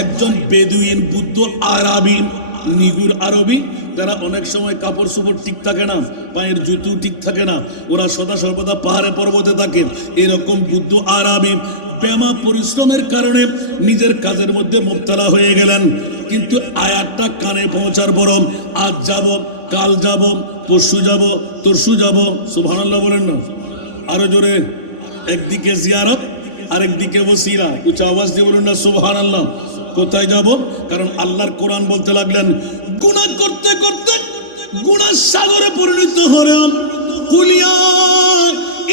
একজন বেদুইন বুদ্ধ আরবি, নিগুর আরবি, যারা অনেক সময় কাপড় চোপড় ঠিক থাকে না, পায়ের জুতো ঠিক থাকে না, ওরা সদা সর্বদা পাহাড়ে পর্বতে থাকে, এরকম বুদ্ধ আরবি প্রেমা পরিশ্রমের কারণে নিজের কাজের মধ্যে মুবতালা হয়ে গেলেন। কিন্তু আয়াতটা কানে পৌঁছার পর আজ যাব, কাল যাব, পরশু যাব, তরশু যাব, সুবহানাল্লাহ বলেন না আরো জোরে। একদিকে জিয়ারত, আরেকদিকে ওসিলা। উচ্চ আওয়াজ দিয়ে বলুন না সুবহানাল্লাহ। কোথায় যাব? কারণ আল্লাহর কোরআন বলতে লাগলেন, গুনাহ করতে করতে গুনাহ সাগরে পরিণত হলাম। কুলিয়া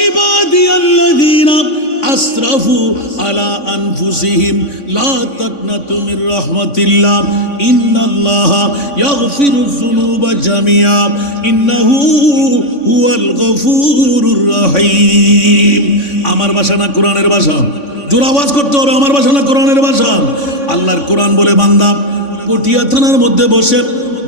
ইবাদিয়াল্লাযীনা আসরাফু আলা আনফুসিহিম লা তাকনাতু মির রাহমাতিল্লাহ ইন্নাল্লাহা ইয়াগফিরুয যুনুবা জামিআ ইন্নাহু হুয়াল গফুরুর রহিম। আমার ভাষা না কোরআনের ভাষা? জোর আওয়াজ করতে হবে, আমার ভাষা না কোরআনের ভাষা? আল্লাহর কোরআন বলে, বান্দা পটিয়া থানার মধ্যে বসে,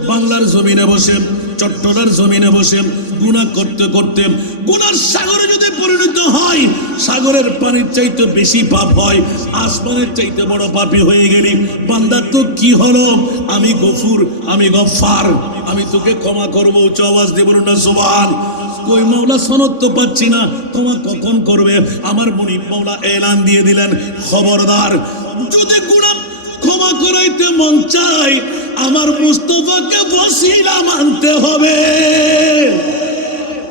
বাংলার জমিনে বসে, চট্টলার জমিনে বসে গুনাহ করতে করতে গুনার সাগরে যদি পরিণত হয়, সাগরের পানির চাইতে বেশি পাপ হয়, আসমানের চাইতে বড় পাপী হয়ে গেলি, বান্দা তো কি হলো, আমি গফুর, আমি গফফার, আমি তোকে ক্ষমা করবো। উচ্চ আওয়াজ দিয়ে বলুন না সুবহান। কই মাওলা সনদ তো পাচ্ছি না, ক্ষমা কখন করবে? আমার মুনিব মাওলা এলান দিয়ে দিলেন, খবরদার, যদি গুনাহ ক্ষমা করাইতে মন চায় আমার মুস্তাফাকে ওসিলা মানতে হবে।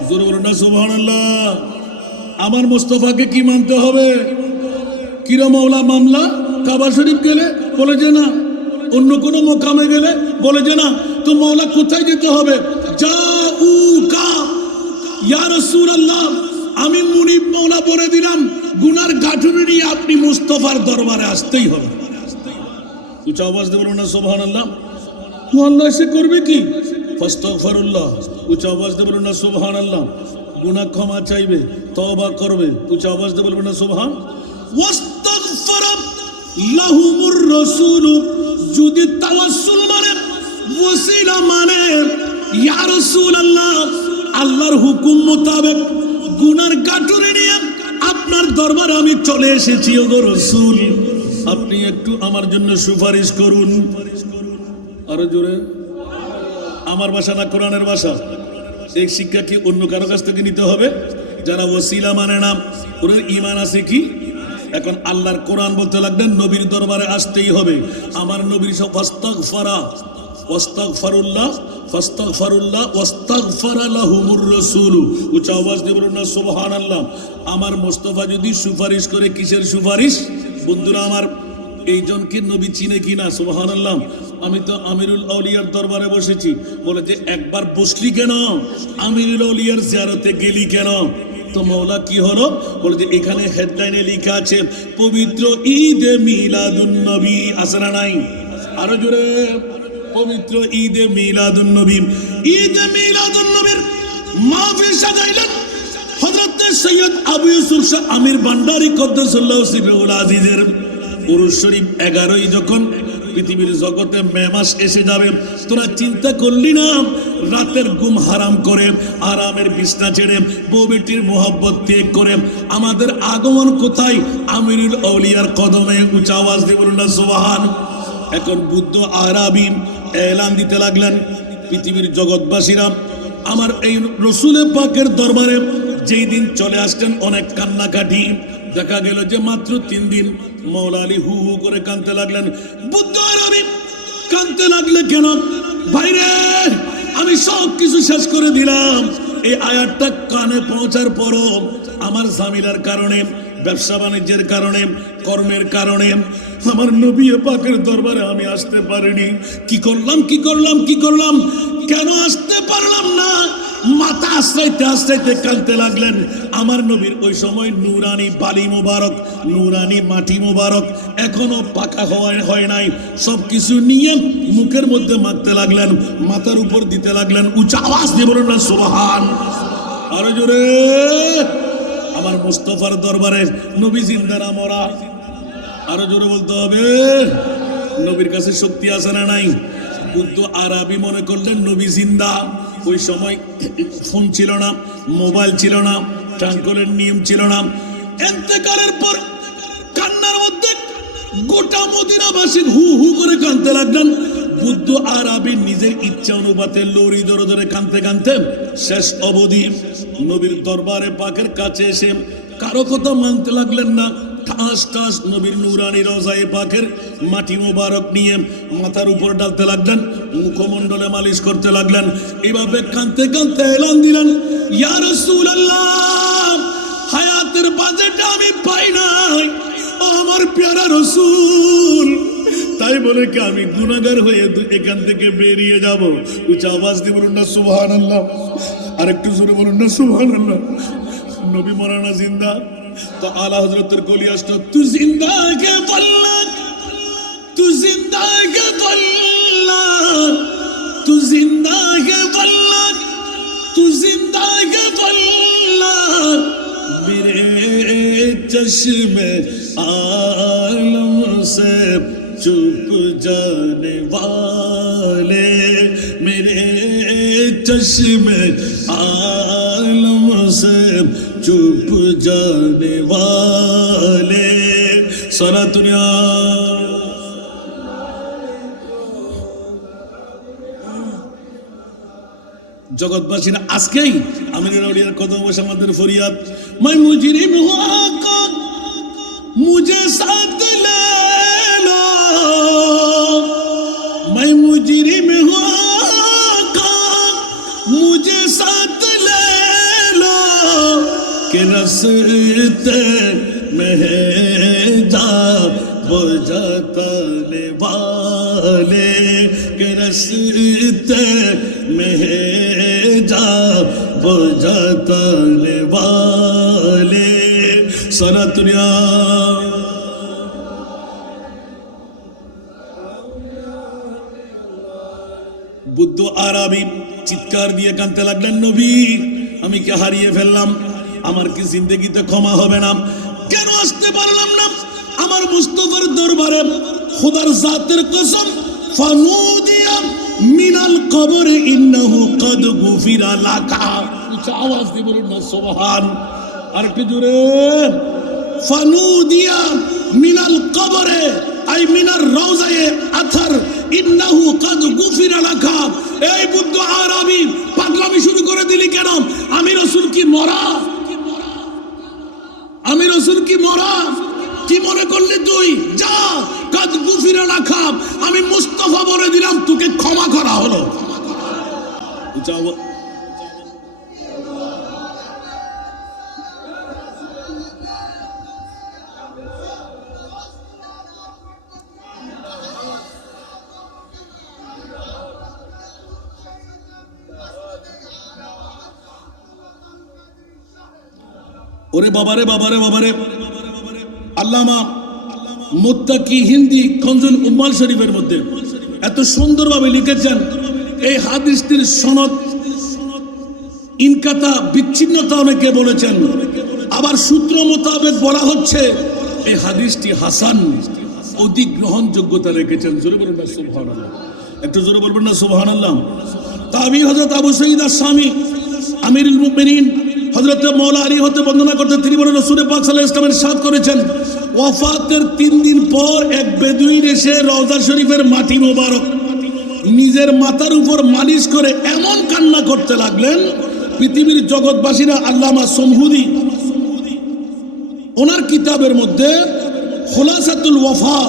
জোরে বলুন না সুবহানাল্লাহ। আমার মুস্তাফাকে কি মানতে হবে? কিরা মাওলা মামলা? কাবা শরীফ গেলে বলে যে না, অন্য কোনো মকামে গেলে বলে যে না, তো মাওলা কোথায় যেতে হবে? জাউকা ইয়া রাসূলুল্লাহ, আমি মুনিব মাওলা বলে দিলাম, গুনার গাঁঠুনি নিয়ে আপনি মুস্তাফার দরবারে আসতেই হবে। উচ্চ আওয়াজ দিয়ে বলুন না সুবহানাল্লাহ। আল্লাহ সে করবে কি? ফাস্তাগফিরুল্লাহ। উচ্চ আওয়াজ দিয়ে বলুন না সুবহানাল্লাহ। গুনাহ ক্ষমা চাইবে, তওবা করবে। উচ্চ আওয়াজ দিয়ে বলবেন না সুবহান। ওয়াস্তাগফার লাহুমুর রাসূল, যদি তাওয়াসসুল মানে, ওসিলা মানে, ইয়া রাসূলুল্লাহ, আল্লাহর হুকুম মোতাবেক গুনার গাঁঠুনি নিয়ে আপনার দরবারে আমি চলে এসেছি। ওগো রাসূল, আপনি একটু আমার জন্য সুপারিশ করুন। আরো জোরে। আমার ভাষা না কোরআনের ভাষা? এই শিক্ষা কি অন্য কারো কাছ থেকে নিতে হবে? যারা ওসিলা মানে না, ওদের ঈমান আছে কি? এখন আল্লাহর কোরআন বলতে লাগলেন নবীর দরবারে আসতেই হবে। আমার নবীর সব ফাস্তাগফারা, ওয়াস্তাগফারুল্লাহ, ফাস্তাগফারুল্লাহ, ওয়াস্তাগফারা লাহুমুর রাসূল। উচ্চ আওয়াজ দিয়ে বলুন না সুবহানাল্লাহ। আমার মুস্তাফা যদি সুপারিশ করে, কিসের সুপারিশ? বন্ধুরা আমার, এইজনকে নবী চিনে কিনা? সুবহানাল্লাহ। আমি তো আমিরুল আউলিয়ার দরবারে বসেছি, বলে যে একবার বসলি কেন? আমিরুল আউলিয়ার জিয়ারতে গেলি কেন? তো মাওলা কি হলো? বলে যে এখানে হেডলাইনে লেখা আছে পবিত্র ঈদে মিলাদুন নবী। আছে না নাই? আরো জোরে। পবিত্র ঈদে মিলাদুন নবী। ঈদে মিলাদুন নবীর মাহফিল সাজাইলেন হযরত সৈয়দ আবু ইউসুফ শাহ আমির ভান্ডারী কদ্দাসাল্লাহু সিররুল আজিজের উরুস শরীফ 11ই যখন পৃথিবীর জগতে মে মাস এসে যাবে, তোরা চিন্তা করলি না? রাতের ঘুম হারাম করে, আরামের বিছনা ছেড়ে, বউ বেটির মোহাব্বত ত্যাগ করে আমাদের আগমন কোথায়? আমিরুল আউলিয়ার কদমে। উচ্চ আওয়াজ দিয়ে বলুন না সুবহান। এখন বুদ্ধ আরাবী এলান দিতে লাগলেন, পৃথিবীর জগৎবাসীরা আমার এই রসুল পাকের দরবারে যেই দিন চলে আসলেন অনেক কান্নাকাটি, দেখা গেল যে মাত্র 3 দিন। মৌলা আলী হু হু করে কাঁদতে লাগলেন। বুদ্ধ আরবি কাঁদতে লাগলে কেন? ভাইরে, আমি সব কিছু শেষ করে দিলাম। এই আয়াতটা কানে পৌঁছার পরও আমার ঝামেলার কারণে, ব্যবসা বাণিজ্যের কারণে, কর্মের কারণে আমার নবী পাকের দরবারে আমি আসতে পারিনি। কি করলাম, কি করলাম, কি করলাম? কেন আসতে পারলাম না? মাথা আশ্রাইতে আশ্রাইতে কাঁদতে লাগলেন। আমার নবীর ওই সময় নুরানি বালি মুবারক, নুরানি মাটি মুবারক এখনো পাকা হয় নাই। সবকিছু নিয়ে মুখের মধ্যে মাখতে লাগলেন, মাথার উপর দিতে লাগলেন। উচ্চ আওয়াজ দিয়ে বলুন না সুবহান। আরো জোরে। আমার মুস্তাফার দরবারে নবী জিন্দা না মরা? আরো জোরে বলতে হবে। নবীর কাছে শক্তি আছে না নাই? কিন্তু আরবি মনে করলেন নবী জিন্দা। ওই সময় ফোন ছিল না, মোবাইল ছিল না, ট্রাঙ্কলের নিয়ম ছিল না। ইন্তেকালের পর কান্নার মধ্যে গোটা মদিনাবাসী হু হু করে কাঁদতে লাগলেন। বুদ্ধ আরবি নিজের ইচ্ছা অনুপাতে লড়ি ধরে ধরে কাঁদতে কাঁদতে শেষ অবধি নবীর দরবারে পাকের কাছে এসে কারো কথা মানতে লাগলেন না। ঠাস ঠাস নবীর নুরানি রওজায়ে পাকের মাটি মোবারক নিয়ে মাথার উপর ডালতে লাগলেন, মুখমণ্ডলে মালিশ করতে লাগলেন। এইভাবে কাঁদতে কাঁদতে এলান দিলেন, ইয়া রাসূলুল্লাহ, হায়াতের বাজেট আমি পাই নাই, ও আমার প্যারা রাসূল। তাই বলে কি আমি গুনাহগার হয়ে এখান থেকে বেরিয়ে যাব? উচ্চ আওয়াজ দিয়ে বলুন না সুবহানাল্লাহ। আরেকটু জোরে বলুন না সুবহানাল্লাহ। নবী মরানা জিন্দা। तो आला हजरत कोली असतो, तू जिंदा के वल्ला, तू जिंदा के वल्ला, तू जिंदा के वल्ला, तू जिंदा के वल्ला, मेरे चश्मे आलम से चुप जाने वाले, मेरे चश्मे चुप जाने वाले सारा दुनिया জগৎবাসীরা আজকেই আমিরের ওড়িয়ার কদম বসে আমাদের ফরিয়াদ मैं मुजरिम हुआ कब मुझे साथ ले लो मैं मुजरिम हुआ कब मुझे साथ ले लो कि रस्ते में जा बजाने वाले के रस्ते में जा बजाने वाले सारा दुनिया বুদ্ধ আরবি চিৎকার দিয়ে কাঁদতে লাগলেন নবী আমি কি হারিয়ে ফেললাম আমার কি জিন্দেগিতে ক্ষমা হবে না কেন আসতে পারলাম না আমার মুস্তাফার দরবারে খোদার জাতের কসম ফানুদিয়া মিনাল কবর ইন্নাহু কদ গুফিরা লাকা উচ্চ আওয়াজ দিয়ে বলুন না সুবহান আর একটু জোরে ফানুদিয়া মিনাল কবরে আই মিনার রওজায়ে আথার ইন্নাহু কদ গুফিরা লাকা এই বুদ্ধ আরবি পাগলামি শুরু করে দিলি কেন আমি রাসূল কি মরা আমি রাসূল কি মরা কি মনে করলি তুই যা কাদ গুফিরা রাখা আমি মুস্তাফা বলে দিলাম তোকে ক্ষমা করা হলো যাও ওরে বাবারে বাবারে বাবারে আল্লামা মুত্তাকি হিন্দি খঞ্জুল উম্মাল শরীফের মধ্যে এত সুন্দরভাবে লিখেছেন এই হাদিসটির সনদ ইনকাতা বিচ্ছিন্নতা অনেকে বলেছেন আবার সূত্র মোতাবেক বলা হচ্ছে এই হাদিসটি হাসান অধিক গ্রহণযোগ্যতা রেখেছেন জোরে বলবেন না সুবহানাল্লাহ একটু জোরে বলবেন না সুবহানাল্লাহ তাবির হযরত আবু সঈদ আস-সামি আমিরুল মুমিনিন হযরত মাওলা আলী হতে বর্ণনা করতে তিনি বলেন রাসূল পাক সাল্লাল্লাহু আলাইহি ওয়াসাল্লামের সাথ করেছেন ওয়াফাতের 3 দিন পর এক বেদুইন এসে রওজা শরীফের মাটি মোবারক নিজের মাথার উপর মালিশ করে এমন কান্না করতে লাগলেন পৃথিবীর জগৎবাসীরা আল্লামা সমহুদি ওনার কিতাবের মধ্যে খুলাসাতুল ওয়াফা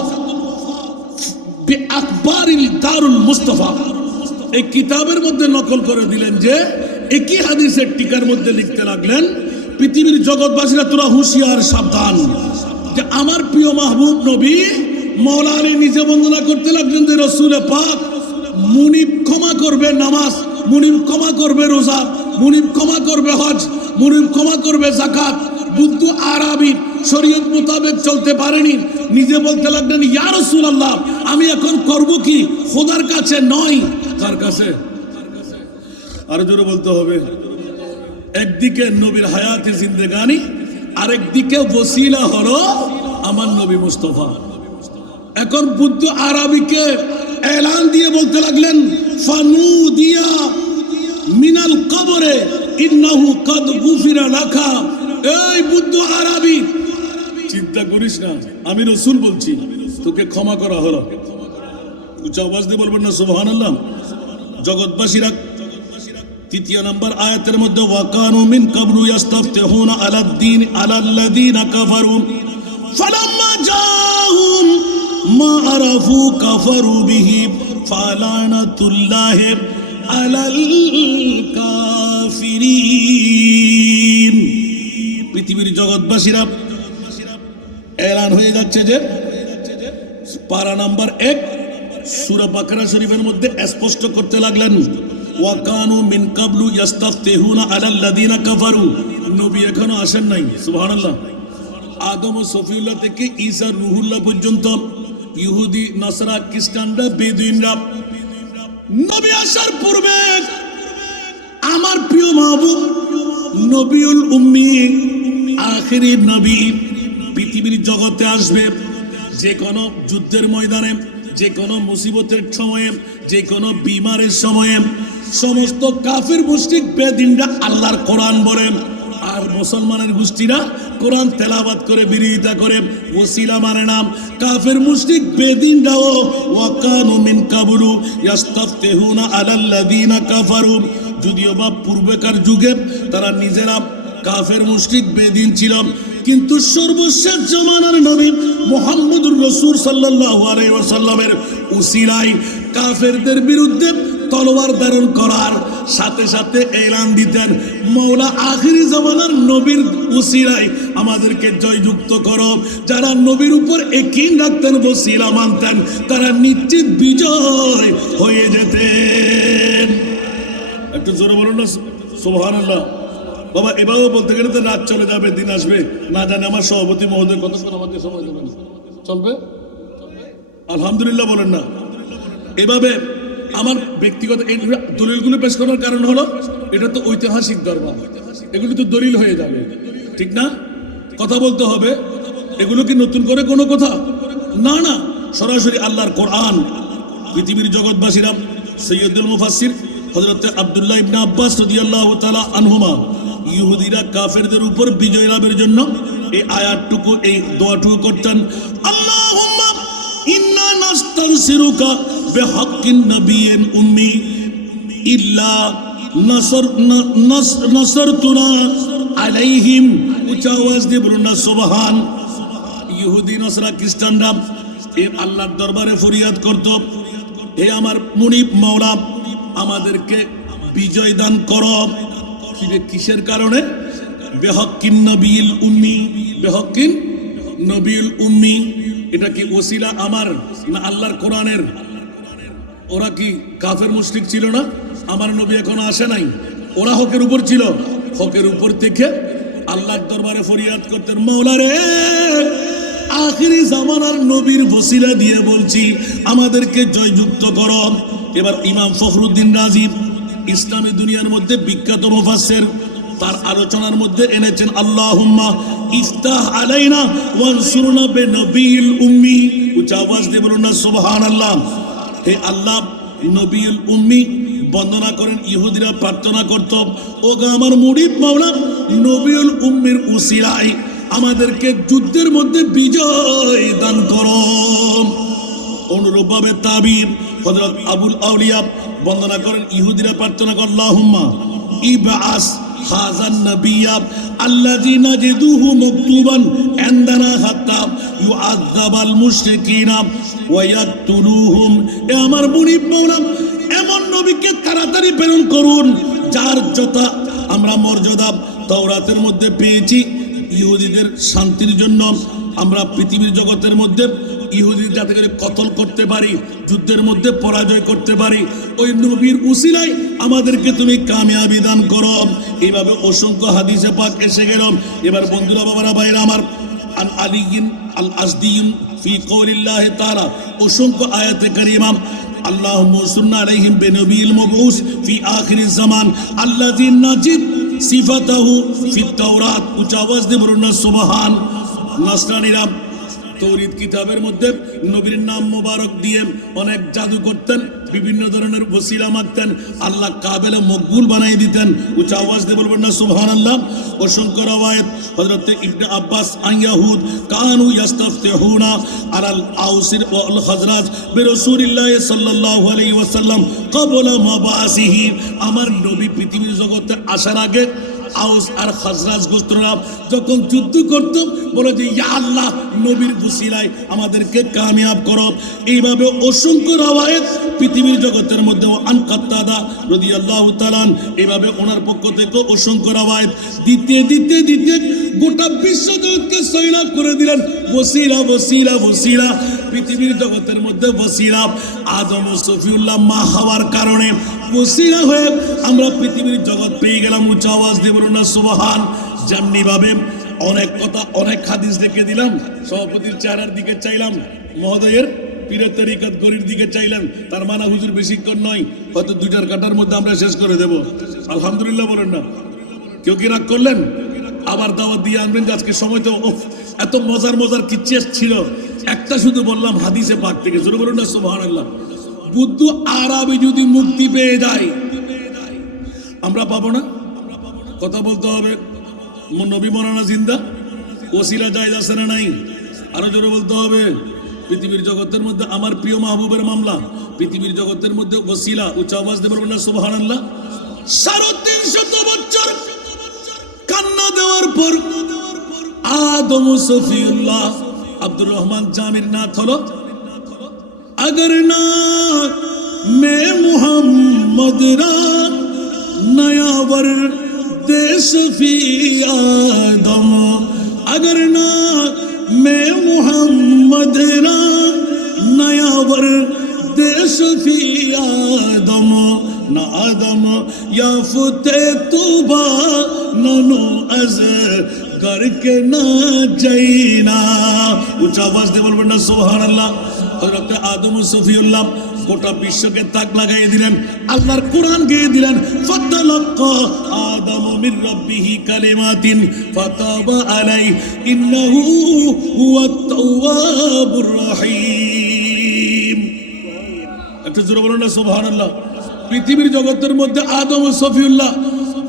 বি আকবারিল দারুল মুস্তাফা এই কিতাবের মধ্যে নকল করে দিলেন যে একই হাদিসের টিকার মধ্যে লিখতে লাগলেন পৃথিবীর জগৎবাসীরা তোরা হুঁশিয়ার সাবধান যে আমার প্রিয় মাহবুব নবী মাওলা আলী নিজে বন্দনা করতে লাগলেন যে রাসূল পাক মুনিব ক্ষমা করবে নামাজ মুনিব ক্ষমা করবে রোজা মুনিব ক্ষমা করবে হজ মুনিব ক্ষমা করবে যাকাত বুদ্ধ আরবি শরীয়ত মোতাবেক চলতে পারেনি নিজে বলতে লাগলেন ইয়া রাসূলুল্লাহ আমি এখন করব কি খোদার কাছে নয় কার কাছে আরো জোরে বলতে হবে একদিকে নবীর হায়াতে জিন্দেগানি আরেকদিকে ওসিলা হলো আমার নবী মুস্তাফা এখন বুদ্ধ আরবিকে এলান দিয়ে বলতে লাগলেন ফানুদিয়া মিনাল কবরে ইন্নাহু কদ গুফিরা লাকা এই বুদ্ধ আরবি চিন্তা করিস না আমি রাসূল বলছি তোকে ক্ষমা করা হলো উচ্চ আওয়াজ দিয়ে বলবেন না সুবহানাল্লাহ জগৎবাসীরা তৃতীয় নম্বর আয়াতের মধ্যে ওয়াকানু মিন কাবলু ইস্তাফতিহুনা আলাদ-দ্বীন আলাল্লাযীনা কাফারু ফালাম্মা জাআহুম মা আরাফু কাফারু বিহি ফালানাতুল্লাহি আলাল কাফিরিন পৃথিবীর জগৎবাসীরা এলান হয়ে যাচ্ছে যে পারা নাম্বার 1 সূরা বাকারা শরীফের মধ্যে স্পষ্ট করতে লাগলেন ওয়াকানু মিন কাবলু ইস্তাফতিহুনা আলাল্লাযীনা কাফারু নবী এখনো আসেন নাই সুবহানাল্লাহ আদম ও সফিউল্লাহ থেকে ঈসা রুহুল্লাহ পর্যন্ত ইহুদি নাসারা খ্রিস্টানরা বেদুইনরা নবী আসার পূর্বে আমার প্রিয় মাহবুব নবিউল উম্মি আখিরি নবী পৃথিবীর জগতে আসবে যে কোনো যুদ্ধের ময়দানে যে কোনো মুসিবতের সময়ে যে কোনো বিমারের সময়ে সমস্ত কাফির মুশরিক বেদিনরা আল্লাহর কোরআন বলে আর মুসলমানের গোষ্ঠীরা কোরআন তেলাওয়াত করে বিরোধিতা করে, ওসিলা মানে না। কাফের মুশরিক বেদিনরাও ওয়াকানু মিন কাবলু ইস্তাফতিহুনা আলাল্লাযিনা কাফারু, যদিও বা পূর্বেকার যুগে তারা নিজেরা কাফের মুশরিক বেদিন ছিল, কিন্তু সর্বশেষ জামানার নবী মুহাম্মদুর রাসূল সাল্লাল্লাহু আলাইহি ওয়াসাল্লামের উসিলায় কাফেরদের বিরুদ্ধে তলোয়ার ধারণ করার সাথে সাথে এলান দিতেন, মওলা আখিরি জামানার নবীর উসিলায় আমাদেরকে জয়যুক্ত করো। যারা নবীর উপর ইয়াকিন রাখতেন, ওসিলা মানতেন, তারা নিশ্চিত বিজয় হয়ে যেতেন। একটু জোরে বলুন না সুবহানাল্লাহ। বাবা এভাবে বলতে গেলে তো রাত চলে যাবে, দিন আসবে না জানে। আমার সভাপতি মহোদয় কতক্ষণ আমাকে সময় দেবেন? চলবে আলহামদুলিল্লাহ বলেন না। এভাবে আমার ব্যক্তিগত এই দলিলগুলো পেশ করার কারণ হলো এটা তো ঐতিহাসিক দরবার, এগুলো তো দলিল হয়ে যাবে, ঠিক না? কথা বলতে হবে। এগুলো কি নতুন করে কোনো কথা না, না, সরাসরি আল্লাহর কোরআন। পৃথিবীর জগৎবাসীরা সৈয়দুল মুফাসসির হযরত আব্দুল্লাহ ইবনে আব্বাস রাদিয়াল্লাহু তাআলা আনহুমা ইহুদিরা কাফেরদের উপর বিজয় লাভের জন্য এই আয়াতটুকু, এই দোয়াটুকু করতেন, আল্লাহুম্মা ইন্না নাস্তানসিরুকা বিহাক্কিন নাবিয়্যিন উম্মি ইল্লা নাসরতুনা আলাইহিম। উচ্চ আওয়াজ দিয়ে বলুন না সুবহান। ইহুদি নসরা খ্রিস্টানরা এই আল্লাহর দরবারে ফরিয়াদ করত, হে আমার মুনিব মাওলা, আমাদেরকে বিজয় দান করো। কিসের কারণে? বেহক্কিন নবিয়্যিল উম্মি, বেহক্কিন নবিয়্যিল উম্মি। এটা কি ওসিলা আমার না আল্লাহর কোরআনের? ওরা কি কাফের মুশরিক ছিল না? আমার নবী এখনো আসে নাই, ওরা হকের উপর ছিল। হকের উপর থেকে আল্লাহর দরবারে ফরিয়াদ করতেন, মাওলা রে, আখিরি জামানার নবীর ওসিলা দিয়ে বলছি আমাদেরকে জয়যুক্ত করো। এবার ইমাম ফখরুদ্দিন রাজি ইসলামী দুনিয়ার মধ্যে বিখ্যাত মুফাসসির, তার আলোচনার মধ্যে এনেছেন, আল্লাহুম্মা ইফতাহ আলাইনা ওয়ানসুরনা বিনবিয়িল উম্মি। উচ্চ আওয়াজ দিয়ে বলুন না সুবহানাল্লাহ। হে আল্লাহ, নবিয়ুল উম্মি বন্দনা করেন। ইহুদিরা প্রার্থনা করত, ও গো আমার মুরিদ মাওলা, নবিয়ুল উম্মির উসিলায় আমাদেরকে যুদ্ধের মধ্যে বিজয় দান করো। অনুরূপভাবে তাবিব হযরত আবুল আউলিয়া বন্দনা করেন, ইহুদিরা প্রার্থনা করেন, আল্লাহুম্মা ইবআস হাযান নাবিয়্যা আল্লাযী নাজিদুহু মাকতুবান ইনদানা হাত্তা ইউআযাবাল মুশরিকিনা ওয়া ইয়াকতুলুহুম। এ আমার মুনিব মাওলা, এমন নবীকে তাড়াতাড়ি প্রেরণ করুন যার যথা আমরা মর্যাদা তাওরাতের মধ্যে পেয়েছি। ইহুদিদের শান্তির জন্য আমরা পৃথিবীর জগতের মধ্যে ইহুদি যাতে করে কতল করতে পারি, যুদ্ধের মধ্যে পরাজয় করতে পারি, ওই নবীর উসিলায় আমাদেরকে তুমি কামিয়াবি দান করো। এইভাবে অসংখ্য হাদিসে পাক এসে গেল। এবার বন্ধুরা, বাবারা, ভাইরা আমার, আন আলিয়িন আল আসদিয়িন ফি কওলিল্লাহি তাআলা, অসংখ্য আয়াতে কারিমা, আল্লাহুম্মা সুন্না আলাইহিম বিনবিয়িল মাবউস ফি আখিরিজ জামান আল্লাযী নাজিদ সিফাতাহু ফিত তাওরাত। উচ্চ আওয়াজ দিয়ে বলুন না সুবহান। নাসরানীরা তৌরিত কিতাবের মধ্যে নবীর নাম মোবারক দিয়ে অনেক জাদু করতেন, বিভিন্ন ধরনের ওসিলা মারতেন, আল্লাহ কাবেলে মকবুল বানাই দিতেন। উচ্চ আওয়াজ দিয়ে বলবেন না সুবহানাল্লাহ। অসংখ্য রওয়ায়াত হযরত ইবনে আব্বাস আইয়াহুদ কানু ইস্তাফতিহুনা আলাল আউসির ওয়াল খাজরাজ বিরাসূলিল্লাহি সাল্লাল্লাহু আলাইহি ওয়াসাল্লাম ক্বাবলা মাবাসিহি। আমার নবী পৃথিবীর জগতে আসার আগে আউস আর খাজরাজ গোত্ররা যখন যুদ্ধ করত, বলে যে ইয়া আল্লাহ, নবীর উসিলায় আমাদেরকে কামিয়াব করো। এইভাবে অসংখ্য রওয়ায়াত পৃথিবীর জগতের মধ্যে, আন কাত্তাদা রাদিয়াল্লাহু তাআলা এইভাবে ওনার পক্ষ থেকে অসংখ্য রওয়ায়াত দিতে দিতে দিতে গোটা বিশ্ব জগৎকে সয়লাব করে দিলেন। ওসিলা ওসিলা ওসিলা, পৃথিবীর জগতের মধ্যে ওসিলা। আদম ও সফিউল্লাহ মা হওয়ার কারণে ওসিলা হয়ে আমরা পৃথিবীর জগৎ পেয়ে গেলাম। উচ্চ আওয়াজ দিয়ে বলুন না সুবহান। যেমনি ভাবে অনেক কথা, অনেক হাদিস দেখে দিলাম, সভাপতির চেহারার দিকে চাইলাম, মহোদয়ের পীরের তরিকত গরির দিকে চাইলাম, তার মানে হুজুর বেশিক্ষণ নয়, হয়তো 2টার কাটার মধ্যে আমরা শেষ করে দেব। আলহামদুলিল্লাহ বলেন না। কেউ কি রাগ করলেন? আবার দাওয়াত দিয়ে আনবেন। আজকে সময় তো এত মজার মজার কিচ্ছা ছিল, একটা শুধু বললাম হাদিসে পাক থেকে। জোরে বলুন না সুবহানাল্লাহ। বুদ্ধ আরবি যদি মুক্তি পেয়ে যায়, আমরা পাবো না? কথা বলতে হবে। নবী মরানা জিন্দা, ওসিলা জায়েজ আছে না নাই? আরো জোরে বলতে হবে। পৃথিবীর জগতের মধ্যে আমার প্রিয় মাহবুবের মামলা, পৃথিবীর জগতের মধ্যে ওসিলা, উচ্চ আওয়াজ দিয়ে বলবেন না সুবহানাল্লাহ। 350 বছর কান্না দেওয়ার পর আদম সফিউল্লাহ আব্দুর রহমান জামির নাথ হলো, अगर ना मैं मोहम्मद रा नया वर देश फी आदम, अगर ना मैं मोहम्मद रा नया वर देश फी आदम, ना आदम या फुते तुबा ननो अज करके ना जाइना। उच्च आवाज দিয়ে বলবেন না সুবহানাল্লাহ। হযরত আদম সফিউল্লাহ গোটা বিশ্বকে তাক লাগাই দিলেন, আল্লাহর কোরআন গেয়ে দিলেন। ফাতালাক্কা আদম মির রাব্বিহি কালিমাতিন ফাতাবা আলাইহি ইন্নাহু হুয়াত তাওয়াবুর রহিম। একটু জোরে বলুন না সুবহানাল্লাহ। পৃথিবীর জগতের মধ্যে আদম সফিউল্লাহ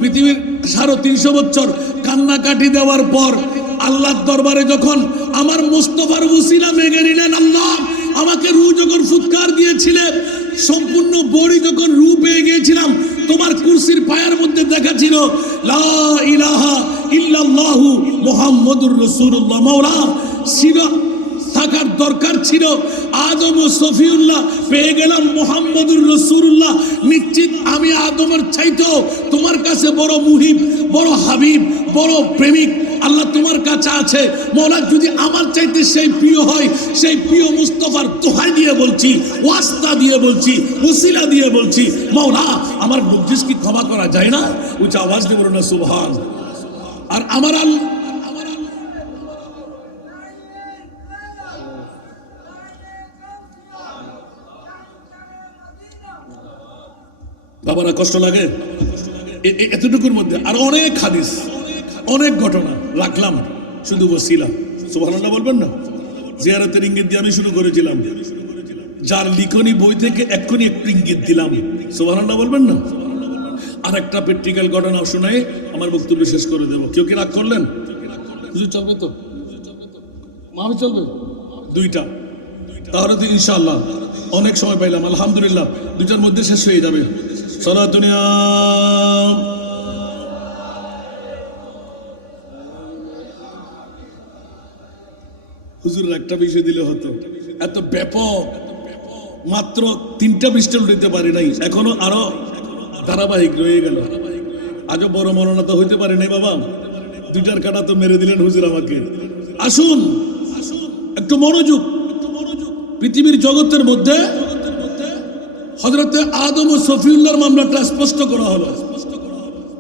পৃথিবীর 350 বছর কান্নাকাটি দেওয়ার পর আল্লাহর দরবারে যখন আমার মুস্তাফার ওসিলা মেগে নিলেন, আল্লাহ আমাকে রূহ যখন ফুৎকার দিয়েছিলেন, সম্পূর্ণ বডি যখন রূহ পেয়ে গিয়েছিলাম, তোমার কুরসির পায়ের মধ্যে দেখা ছিল লা ইলাহা ইল্লাল্লাহু মুহাম্মাদুর রাসূলুল্লাহ। মাওলা শিবা থাকার দরকার ছিল, আদম ও সফিউল্লাহ পেয়ে গেলাম মুহাম্মাদুর রাসূলুল্লাহ। নিশ্চিত আমি আদমের চাইতেও তোমার কাছে বড় মুহিব, বড় হাবিব, বড় প্রেমিক আল্লাহ তোমার কাছে আছে। মওলা যদি আমার চাইতে সেই প্রিয় হয়, সেই প্রিয় মুস্তাফার দোহাই দিয়ে বলছি, ওয়াস্তা দিয়ে বলছি, ওসিলা দিয়ে বলছি, মওলা আমার বুদ্ধিস কি ক্ষমা করা যায় না? উচ্চ আওয়াজ দিয়ে বলুন না সুবহান। আর আমার বাবারা কষ্ট লাগে এতটুকুর মধ্যে। আর অনেক হাদিস, অনেক ঘটনা রাখলাম, শুধু ওসিলা। সুবহানাল্লাহ বলবেন না? জিয়ারতের ইঙ্গিত দিয়ে আমি শুরু করেছিলাম, যার লিখনি বই থেকে এক্ষুনি একটু ইঙ্গিত দিলাম। সুবহানাল্লাহ বলবেন না? আর একটা প্র্যাকটিক্যাল ঘটনা শোনায় আমার বক্তব্য শেষ করে দেবো। কেউ কি রাগ করলেন? হুজুর চলবে তো? মাহফিল চলবে দুইটা, তাহলে তো ইনশাআল্লাহ অনেক সময় পাইলাম। আলহামদুলিল্লাহ 2টার মধ্যে শেষ হয়ে যাবে। সালাতুনিয়া হুজুর একটা বিষয় দিলে হতো, এত ব্যাপক, মাত্র 3টা পৃষ্ঠা উঠাইতে পারি নাই, এখনো আরো ধারাবাহিক রয়ে গেল। আজও বড় মনোনতা হইতে পারে নাই বাবা, 2টার কাটা তো মেরে দিলেন হুজুর আমাকে। আসুন একটু মনোযোগ। পৃথিবীর জগতের মধ্যে হযরতে আদম ও সফিউল্লাহর মামলাটা স্পষ্ট করা হলো,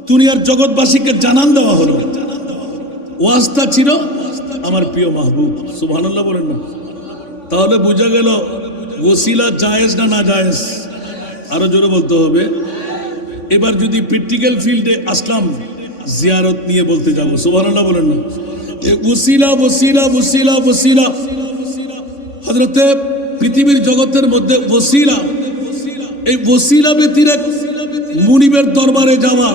দুনিয়ার জগৎবাসীকে জানান দেওয়া হলো। ওয়াস্তা ছিল আমার প্রিয় মাহবুব। সুবহানাল্লাহ বলেন না? তাহলে বোঝা গেল ওসিলা জায়েজ না না জায়েজ? আরো জোরে বলতে হবে। এবার যদি প্র্যাকটিক্যাল ফিল্ডে আসলাম, জিয়ারত নিয়ে বলতে যাব। সুবহানাল্লাহ বলেন না? ওসিলা ওসিলা ওসিলা ওসিলা হযরতে পৃথিবীর জগতের মধ্যে ওসিলা, এই ওসিলা ব্যতিরেক মুনিবের দরবারে যাওয়া,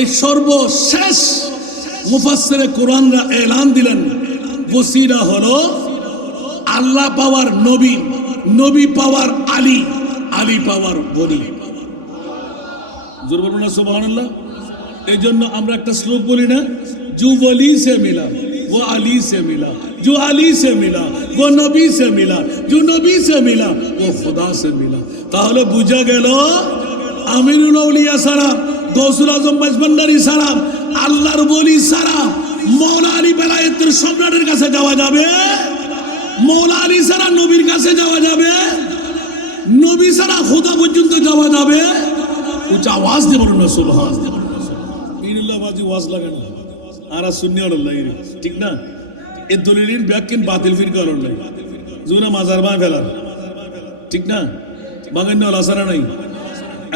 এই সর্বশেষ মুফাসসিরে কোরআনরা এলান দিলেন ওসিলা হলো আল্লাহ পাওয়ার নবী, নবী পাওয়ার আলী, আলী পাওয়ার বলি। জোর বলুন না সুবহানাল্লাহ। এই জন্য আমরা একটা শ্লোক বলি না, जो वली से मिला वो अली से मिला, जो अली से मिला वो नबी से मिला, जो नबी से मिला वो खुदा से मिला। তাহলে বুঝা গেল আমিরুল আউলিয়া সালাম, গৌসুল আজম মজবন্দারি সালাম, আল্লাহর বলি সালাম, মওলা আলী বেলায়েতের সম্রাটের কাছে যাওয়া যাবে, মওলা আলী সারা নবীর কাছে যাওয়া যাবে, নবী সারা খোদা পর্যন্ত যাওয়া যাবে। উচ্চ আওয়াজ দিয়ে বলুন না সুবহান। ইল্লাবাজি ওয়াজ লাগে না আর সুন্নি আল্লাহ, ঠিক না? এই দলিলের ব্যাখ্যান বাতিল ফির করার নাই, জুনা মাজার বা ফেলার, ঠিক না? বাগান্য আসারা নাই,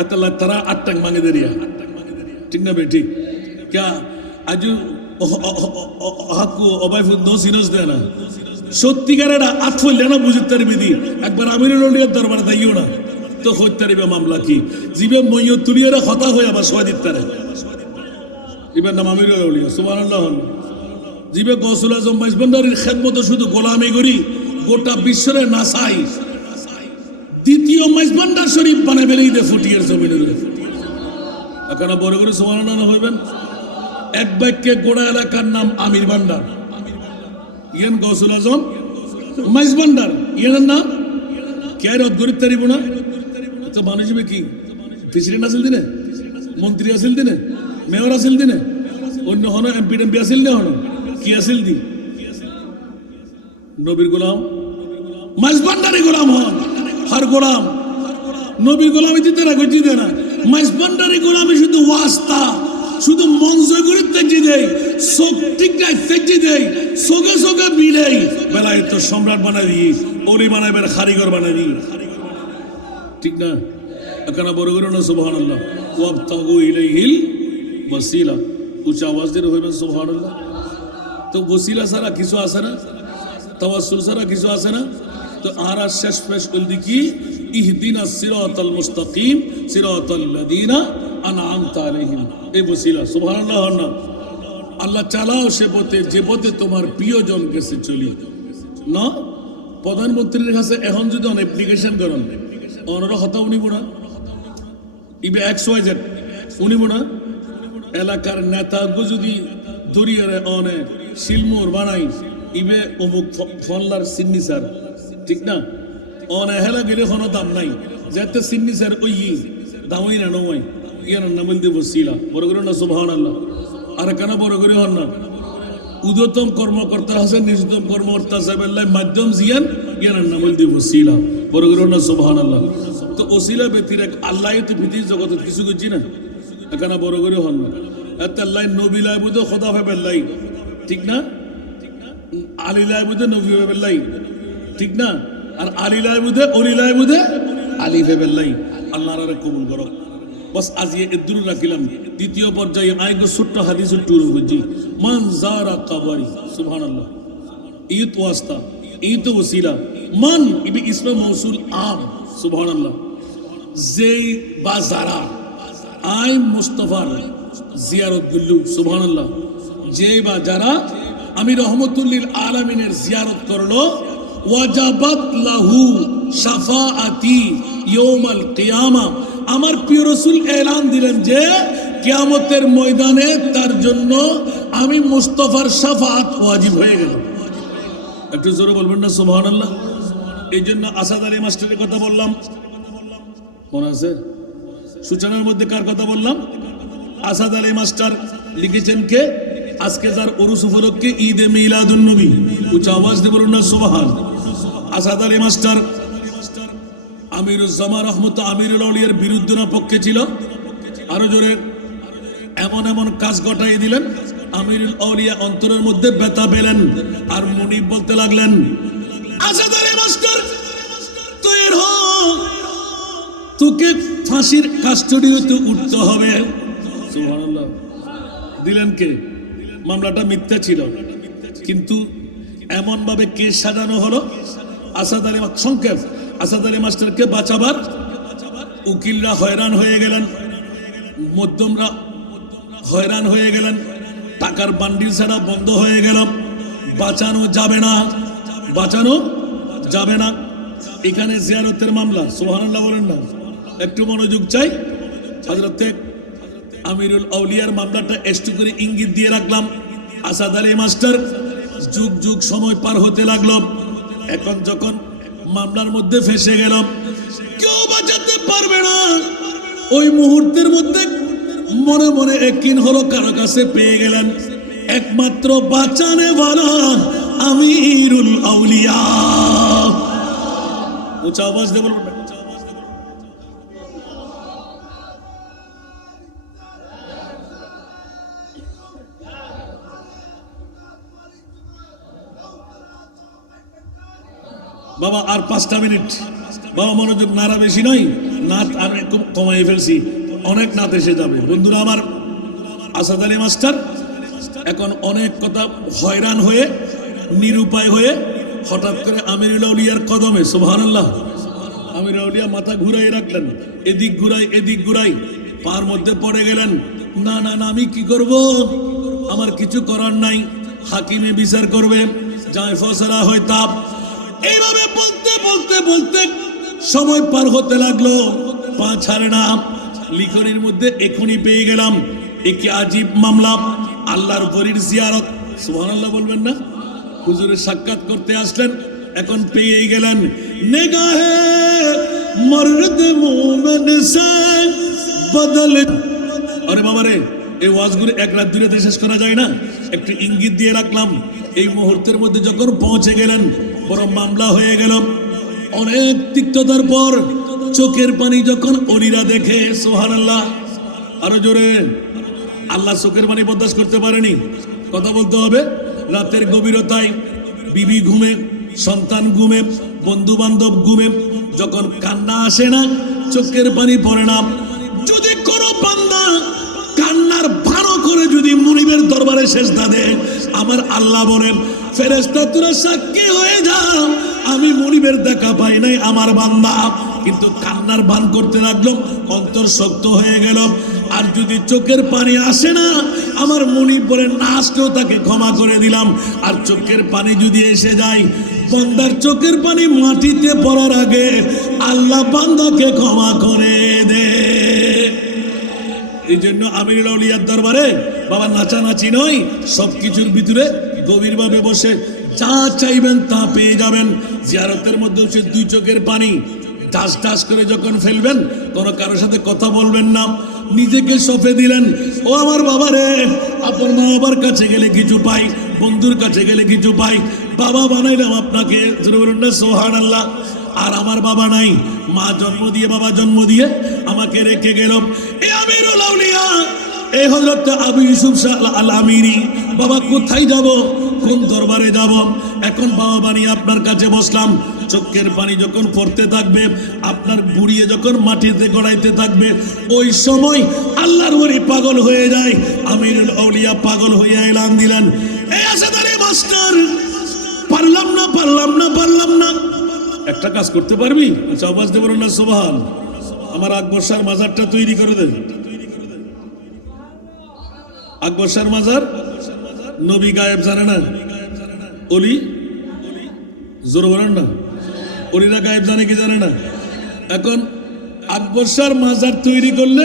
এত তারা 8 টাক মাঙ্গে দেরিয়া, ঠিক না বে? ঠিক क्या आज হাকু অবাইফুদ নো সিনস দেয় না, সত্যিকারের আটফল না বুঝতে পারবি দি। একবার আমিরুল আউলিয়ার দরবারে দাইও না তো হইতে পারবে মামলা কি, জিবে মইয় তুলিয়ারে হতা হয়ে আবার সোয়া দিতে পারে। এবার নাম আমিরুল আউলিয়া সুবহানাল্লাহ। জিবে গৌসুল আজম মাইজভান্ডারীর খেদমত শুধু গোলামি করি গোটা বিশ্বরে নাসাই দ্বিতীয় মাইজভান্ডার শরীফ বানাই বেরিয়ে দে ফুটিয়ার জমিনের এখন বড় করে সুবহানাল্লাহ হইবেন। এক বাক্যে গোড়া এলাকার নাম আমির ভান্ডার, ইয়ান গৌসুল আজম মাইজভান্ডার, ইয়ানের নাম কে রদ গরিব তারিব না তো মানুষ হবে কি প্রেসিডেন্ট আসিল দিনে, মন্ত্রী আসিল দিনে, মেয়র আসিল দিনে, অন্য হন এমপি টেমপি আসিল নে হন কি আসিল দি নবীর গোলাম মাইজভান্ডারি গোলাম হন। হার গোলাম নবীর গোলামি দিতে না গজিতে না, মাইজভান্ডারি গোলামি শুধু ওয়াস্তা, শুধু মন জয় করে তেজি দেয়, চোখ টিকায় তেজি দেয়, চোখে চোখে বিলেই বেলায় তো সম্রাট বানাই দিই, ওরি বানাইবার কারিগর বানাই দিই, ঠিক না? এখানে বড় করে না সুবহানাল্লাহ। ওয়াবতাগু ইলাইহিল ওয়াসিলা, উচ্চ আওয়াজ দিয়ে হইবেন সুবহানাল্লাহ। তো ওসিলা ছাড়া কিছু আছে না, তাওয়াসসুল ছাড়া কিছু আছে না। তো আর শেষ পেশ বলদি কি ইহদিনাস সিরাতাল মুস্তাকিম সিরাতাল লাযিনা আনআমতা আলাইহিম, এই ওসিলা সুবহানাল্লাহ। না আল্লাহ চালাও সে পথে যে পথে তোমার প্রিয়জন গেছে চলি না। প্রধানমন্ত্রীর কাছে এখন যদি অন অ্যাপ্লিকেশন করেন অনরা হতা উনিব না, ইবে XYZ উনিব না। এলাকার নেতাগো যদি দরিয়ারে অনে শিলমোর বানাই ইবে অমুক ফনলার সিগনেচার, ঠিক না? অনে হেলা গেলে কোনো দাম নাই, যাতে সিগনেচার ওই দামই না নয় ইয়ার নাম বলতে বসিলা বড় করে না সুবহানাল্লাহ। আর কেন বড় করে হন না উদতম কর্মকর্তা আছে নিজতম কর্মকর্তা সাহেবের মাধ্যম জিয়ান ইয়ার নাম বলতে বসিলা বড় করে না সুবহানাল্লাহ। তো ওসিলা ব্যতির এক আল্লাহ তো পৃথিবীর জগতে কিছু করছি না, এখানে বড় করে হন না। এত আল্লাহ নবী লাই বুঝে খোদা ফেবেল্লাই, ঠিক না? আলী লাই বুঝে নবী ফেবেল্লাই, ঠিক না? আর আলী লাই বুঝে অলি লাই বুঝে আলী ফেবেল্লাই। আল্লাহর আরে কবুল করো। বস আজ এদুর রাখিলাম দ্বিতীয় পর্যায়ে আইগো ছোট্ট হাদিস টুর বুঝি মান জারা কাবারি সুবহানাল্লাহ। ঈদ ওয়াস্তা ঈদ ওসিলা মান ইবি ইসমে মৌসুল আম সুবহানাল্লাহ। যেই বা যারা আই মুস্তাফার জিয়ারত গুল্লু সুবহানাল্লাহ, যেই বা যারা আমি রহমতুল্লিল আলামিনের জিয়ারত করলো ওয়াজাবাত লাহু শাফাআতি ইয়াউমাল কিয়ামা, আমার প্রিয় রাসূল এলান দিলেন যে কিয়ামতের ময়দানে তার জন্য আমি মুস্তাফার শাফাআত ওয়াজিব হয়ে গেল। একটু জোরে বলবেন না সুবহানাল্লাহ। এই জন্য আসাদ আলী মাস্টারের কথা বললাম, মনে আছে? সূচনার মধ্যে কার কথা বললাম? আসাদ আলী মাস্টার লিখেছেন কে? আজকে যার উরুস উপলক্ষে ঈদে মিলাদুন নবী, উচ্চ আওয়াজ দিয়ে বলুন না সুবহান। আসাদ আলী মাস্টার আমিরুজ্জামান রহমত আমিরুল আউলিয়ার বিরুদ্ধে না পক্ষে ছিল? আরো জোরে এমন এমন কাজ ঘটাই দিলেন আমিরুল আউলিয়া অন্তরের মধ্যে ব্যথা পেলেন আর মুনিব বলতে লাগলেন আসাদ আলী মাস্টার তুই তোকে ফাঁসির কাস্টডি হতে উঠতে হবে। সুবহানাল্লাহ। দিলেন কে? মামলাটা মিথ্যা ছিল কিন্তু এমন ভাবে কেস সাজানো হলো আসাদ আলী সংক্ষেপ আসাদ আলী মাস্টারকে বাঁচাবার উকিলরা হয়রান হয়ে গেলেন, মধ্যমরা হয়রান হয়ে গেলেন, টাকার বান্ডিল ছাড়া বন্ধ হয়ে গেল, বাঁচানো যাবে না, বাঁচানো যাবে না। এখানে জিয়ারতের মামলা সুবহানাল্লাহ বলেন না, একটু মনোযোগ চাই। হযরতে আমিরুল আউলিয়ার মামলাটা একটু করে ইঙ্গিত দিয়ে রাখলাম। আসাদ আলী মাস্টার যুগ যুগ সময় পার হতে লাগলো, এখন যখন মামলার মধ্যে ফেসে গেলাম কেউ বাঁচাতে পারবে না, ওই মুহূর্তের মধ্যে মনে মনে একদিন হলো কারো কাছে পেয়ে গেলেন একমাত্র বাঁচানে वाला আমিরুল আউলিয়া। উচ্চ আওয়াজ দিয়ে বলুন বাবা। আর 5টা মিনিট বাবা, মনোযোগ, নারা বেশি নয়, নাচ আমি খুব কমাই ফেলছি, অনেক নাচ এসে যাবে বন্ধুরা আমার। আসাদ আলী মাস্টার এখন অনেক কথা হয়রান হয়ে নিরুপায় হয়ে হঠাৎ করে আমিরুল আউলিয়ার কদমে সুবহানাল্লাহ আমিরুল আউলিয়া মাথা ঘুরাই রাখলেন, এদিক ঘুরাই এদিক ঘুরাই, পার মধ্যে পড়ে গেলেন। না না না, আমি কি করব, আমার কিছু করার নাই, হাকিমে বিচার করবে, যাই ফয়সালা হয় তাপ। এইভাবে বলতে বলতে বলতে সময় পার হতে লাগলো, পা ছাড়ে না। লিখনির মধ্যে এখনই পেয়ে গেলাম একে আজীব মামলা, আল্লাহর বলির জিয়ারত। সুবহানাল্লাহ বলবেন না? হুজুরের সাক্ষাৎ করতে আসলেন, এখন পেয়ে গেলেন নেগাহে মর্দ মোমেন সে বদল। আরে বাবারে, এই ওয়াজগুলো এক রাত দুই রাতে শেষ করা যায় না, একটু ইঙ্গিত দিয়ে রাখলাম। এই মুহূর্তের মধ্যে যখন পৌঁছে গেলেন, বড় মামলা হয়ে গেল। অনেক তিক্ততার পর চোখের পানি যখন অলিরা দেখে, সুবহানাল্লাহ, আরো জোরে, আল্লাহ চোখের পানি বরদাস্ত করতে পারেনি, কথা বলতে হবে। রাতের গভীরতায় বিবি ঘুমে, সন্তান ঘুমে, বন্ধু বান্ধব ঘুমে, যখন কান্না আসে না, চোখের পানি পড়ে না, যদি কোনো বান্দা কান্নার ভালো করে যদি মুনিবের দরবারে সেজদা দেয়, আমার আল্লাহ বলেন ফেরেশতা তোরা সাক্ষী হয়ে যাও, আমি মুনিবের দেখা পাই নাই আমার বান্দা কিন্তু কান্নার ভান করতে লাগলো, অন্তর শক্ত হয়ে গেল। আর যদি চোখের পানি আসে না, আমার মুনিব বলেন না আসলেও তাকে ক্ষমা করে দিলাম। আর চোখের পানি যদি এসে যায়, বান্দার চোখের পানি মাটিতে পড়ার আগে আল্লাহ বান্দাকে ক্ষমা করে দে। এই জন্য আমিরুল আউলিয়ার দরবারে বাবা নাচানাচি নয়, সবকিছুর ভিতরে গভীরভাবে বসে যা চাইবেন তা পেয়ে যাবেন। জিয়ারতের মধ্যে হচ্ছে দুই চোখের পানি টাস টাস করে যখন ফেলবেন, কোনো কারোর সাথে কথা বলবেন না, নিজেকে সঁপে দিলেন। ও আমার বাবা রে, আপনার মা বাবার কাছে গেলে কিছু পাই, বন্ধুর কাছে গেলে কিছু পাই, বাবা বানাইলাম আপনাকে, সুবহানাল্লাহ। আর আমার বাবা নাই, মা জন্ম দিয়ে বাবা জন্ম দিয়ে আমাকে রেখে গেল। এই আমিরুল আউলিয়া, এই হযরত আবু ইউসুফ আল আমিরি, বাবা কোথায় যাব, কোন দরবারে যাব? এখন বাবা বানিয়ে আপনার কাছে বসলাম, চোখের পানি যখন পড়তে থাকবে, আপনার বুড়িয়ে যখন মাটিতে গড়াইতে থাকবে, ওই সময় আল্লাহর ওলি পাগল হয়ে যায়। আমিরুল আউলিয়া পাগল হইয়া এলান দিলেন, এই আসাদারে মাস্টার, পারলাম না পারলাম না পারলাম না, একটা কাজ করতে পারবি? আচ্ছা আওয়াজ দেব না, সুবহান। আমার আকবর শাহর মাজারটা তৈরি করে দে। আকবর শাহর মাজার, নবী গায়েব জানে না, অলি জোর বলেন না, অলিরা গায়েব জানে কি জানে না? এখন আকবর শাহর মাজার তৈরি করলে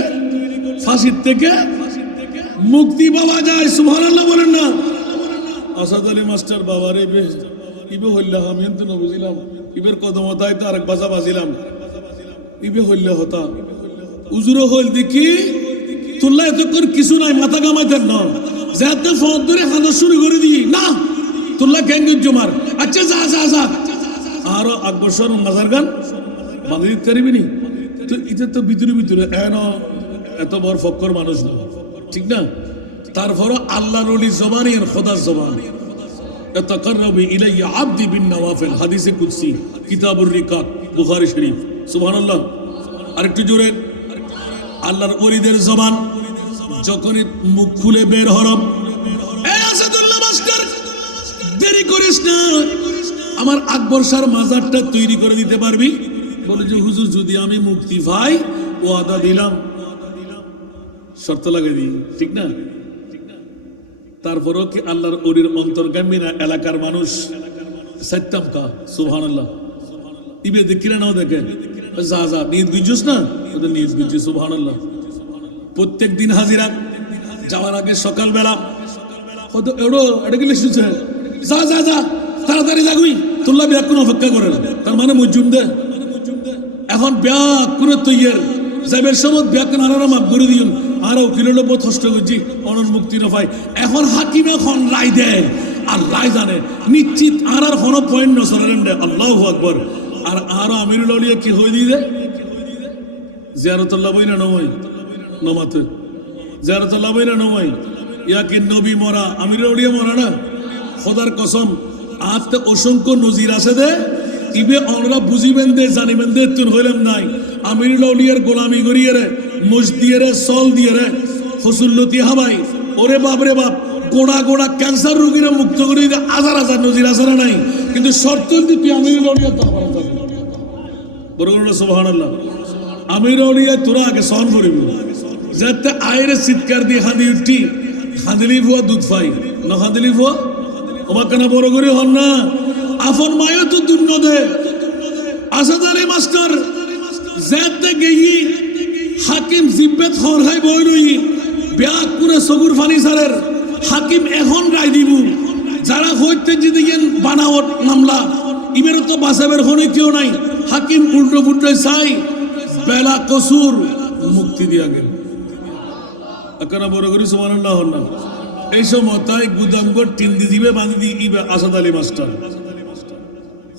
ফাঁসির থেকে মুক্তি পাওয়া যায়, সুবহানাল্লাহ বলেন না? আসাদ আলী মাস্টার বাবারে ইবে হইল্লা, আমি তো না বুঝিলাম, ইবের কদমতায় তো আরেক বাজা বাজিলাম, ইবে হইল্লা হতা উজুরো হইল দেখি তুল্লা, এতক্ষণ কিছু নাই, মাথা কামাইতেন না, যাতে ফোন ধরে হানা শুরু করে দিই না, তুল্লা গ্যাঙ্গুর জমার, আচ্ছা যা যা যা, আরো আকবর শাহর মাজার গান বাঁধে দিতে পারিবি নি? তো এটা তো ভিতরে ভিতরে এত বড় ফক্কর মানুষ না, ঠিক না? তারপরও আল্লাহর ওলি জবানি আর খোদার জবানি, তাকাররাবু ইলাইয়া আবদি বিন নওয়াফিল, হাদিসে কুদসি, কিতাবুর রিকাত, বুখারী শরীফ, সুবহানাল্লাহ। আরেকটু জোরে, আল্লাহর ওলিদের জবান যখনই মুখ খুলে বের হরম, এই আসাদুল্লাহ মাস্টার দেরি করিস না, আমার আকবর শাহর মাজারটা তৈরি করে দিতে পারবি? বলে যে হুজুর যদি আমি মুক্তি পাই, ওয়াদা দিলাম, শর্ত লাগিয়ে দিই, ঠিক না? তারপরেও কি আল্লাহর ওলির অন্তর্গামী না এলাকার মানুষ সত্যম কা, সুবহানাল্লাহ। ইবে দেখিরা নাও দেখে যা যা নিয়ত বুঝছিস না, ওদের নিয়ত বুঝছি, সুবহানাল্লাহ। প্রত্যেক দিন হাজিরা, যাওয়ার আগে সকালবেলা হয়তো এটা কি লিখছে, যা যা যা তাড়াতাড়ি যাগুই, তোল্লা বিয়া কোনো অপেক্ষা করে না, তার মানে মজুম দে। এখন বিয়া করে তৈয়ার যাইবের সময় বিয়া কেন আনারা মাপ করে দিন, আরো কিলোটা বহুত কষ্ট করছি, অনন মুক্তি না পাই। এখন হাকিম এখন রায় দেয়, আর রায় জানে নিশ্চিত আর কোনো পয়েন্ট নসরেন দে, আল্লাহু আকবার। আর আরো আমিরুল আউলিয়া কি হয়ে দিয়ে দেয়, জিয়ারতুল্লাহ বই না নয় নমাতে, জিয়ারতুল্লাহ বই না নয়, ইয়াকে নবী মরা, আমিরুল আউলিয়া মরা না, খোদার কসম। আজ তো অসংখ্য নজির আছে দে, ইবে আমরা বুঝিবেন দে, জানিবেন দে, তুন হইলাম নাই আমিরুল আউলিয়ার গোলামি করিয়ে রে, মুজ দিয়ে রে, সল দিয়ে রে, হসুল্লতি হাবাই, ওরে বাপ রে বাপ, গোড়া গোড়া ক্যান্সার রোগীরা মুক্ত করে দিতে হাজার হাজার নজির আছে না নাই? কিন্তু শর্ত তুই আমিরুল আউলিয়া তো বড় সুবহানাল্লাহ, আমিরুল আউলিয়া তোরা আগে সহন করিবি, যাতে আয়ের চিৎকার দিয়ে হাঁদি উঠি হাঁদিলি ভুয়া দুধ পাই না হাঁদিলি ভুয়া ওমা কেন বড় করে হন না আফন মায়ও তো দুর্ন দে আসাদ আলী মাস্টার যাতে গেই হাকিম জিব্বেত হরহাই বই রই ব্যাগ করে সগুর ফার্নিচারের হাকিম এখন রায় দিব যারা হইতে যদি বানাওয়াট মামলা ইবের তো বাসাবের হনে কেউ নাই হাকিম উল্টো ফুল্টো চাই বেলা কসুর মুক্তি দিয়া গেল কেন বড় করি সুবহানাল্লাহ হন না এই সময় তাই গুদামগর টিন দি দিবে বাঁধি দি ইবে আসাদ আলী মাস্টার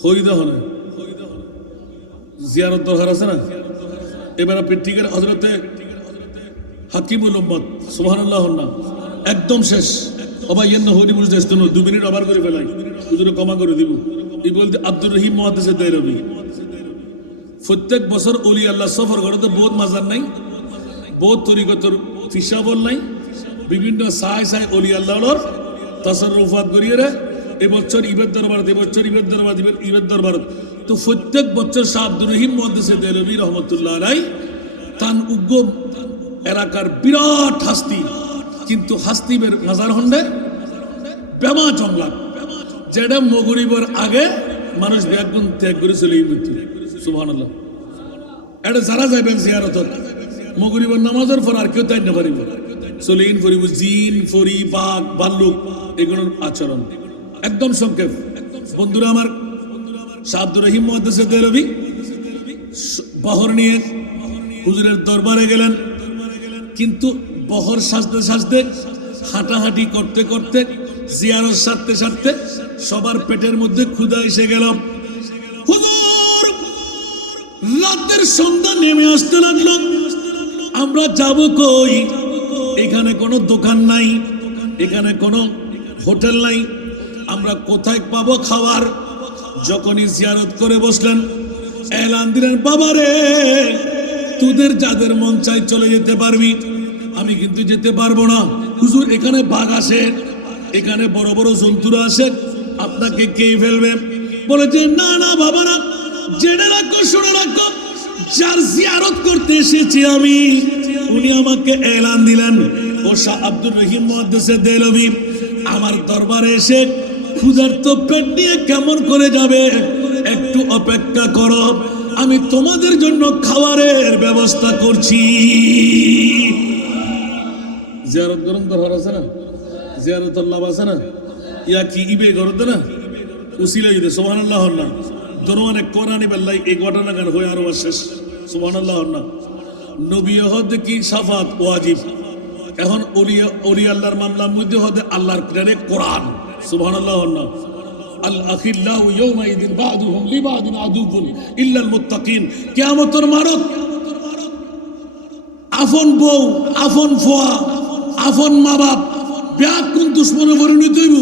হইদা হনে জিয়ারত দরকার আছে না এবার পেটিকের হজরতে হাকিমুল উম্মত সুবহানাল্লাহ হন না একদম শেষ অবা ইয়েন হরি বুঝতে 2 মিনিট আবার করে ফেলাই হুজুরে ক্ষমা করে দিব এই বলতে আব্দুর রহিম মুহাদ্দিসে দেরবি প্রত্যেক বছর ওলি আল্লাহ সফর করে তো বহুত মাজার নাই বহুত তরিকতর ফিসাবল নাই বিভিন্ন সাই সাই ওলি আল্লাহর তাসাররুফাত করিয়ে রে এবছর ইবেদ দরবার এবছর ইবেদ দরবার ইবেদ দরবার তো প্রত্যেক বছর শাহ আব্দুর রহিম মুহাদ্দিসে দেরবি রহমাতুল্লাহ আলাইহি তান উগ্র এলাকার বিরাট হাস্তি কিন্তু হাস্তিবের মাজার হন্ডে পেমা জংলা যেটা মগরিবের আগে মানুষ ব্যাগুন ত্যাগ করে চলে মৃত্যু সুবহানাল্লাহ এটা যারা যাবেন জিয়ারত মগরিবের নামাজের পর আর কেউ তাই না পারিব চলেইন করিব জিন ফরি বাঘ ভাল্লুক এগুলোর আচরণ একদম সংক্ষেপ বন্ধুরা আমার শাহ আব্দুর রহিম মুহাদ্দিসে দেরবি বহর নিয়ে হুজুরের দরবারে গেলেন কিন্তু বহর সাজতে সাজতে হাঁটাহাঁটি করতে করতে জিয়ারত সারতে সারতে সবার পেটের মধ্যে ক্ষুধা এসে গেল হুজুর রাতের সন্ধ্যা নেমে আসতে লাগলো আমরা যাব কই এখানে কোনো দোকান নাই এখানে কোনো হোটেল নাই আমরা কোথায় পাবো খাবার যখনই জিয়ারত করে বসলেন এলান দিলেন বাবারে তোদের যাদের মন চাই চলে যেতে পারবি আমি কিন্তু যেতে পারবো না হুজুর এখানে বাঘ আসে এখানে বড় বড় জন্তুরা আসে আপনাকে কে ফেলবে বলেছে না না বাবা না জেনে রাখো শুনে রাখো যার জিয়ারত করতে এসেছি আমি উনি আমাকে এলান দিলেন ও শাহ আব্দুর রহিম মুহাদ্দিসে দেরবি আমার দরবারে এসে ক্ষুধার্ত পেট নিয়ে কেমন করে যাবে একটু অপেক্ষা করো আমি তোমাদের জন্য খাবারের ব্যবস্থা করছি জিয়ারত গরম দরকার আছে না জিয়ারত লাভ আছে না ইয়া কি ইবে করতে না উসিলা দিতে সুবহানাল্লাহ না দরওয়ানে কোরআনি বেল্লাই এই ঘটনা গান হয়ে আরো শেষ সুবহানাল্লাহ না নবী হতে কি শাফাত ওয়াজিব এখন ওলি আল্লাহর মামলার মধ্যে হতে আল্লাহর কোরআন সুবহানাল্লাহ না আল আখিল্লাহু ইয়াউমাইদিন বা'দুহুম লিবা'দিন আদুবুন ইল্লাল মুত্তাকিন কিয়ামতের মারত আফন বউ আফন ফুয়া আফন মা বাপ ব্যাকুল দুশ্মনে পরিণত হইব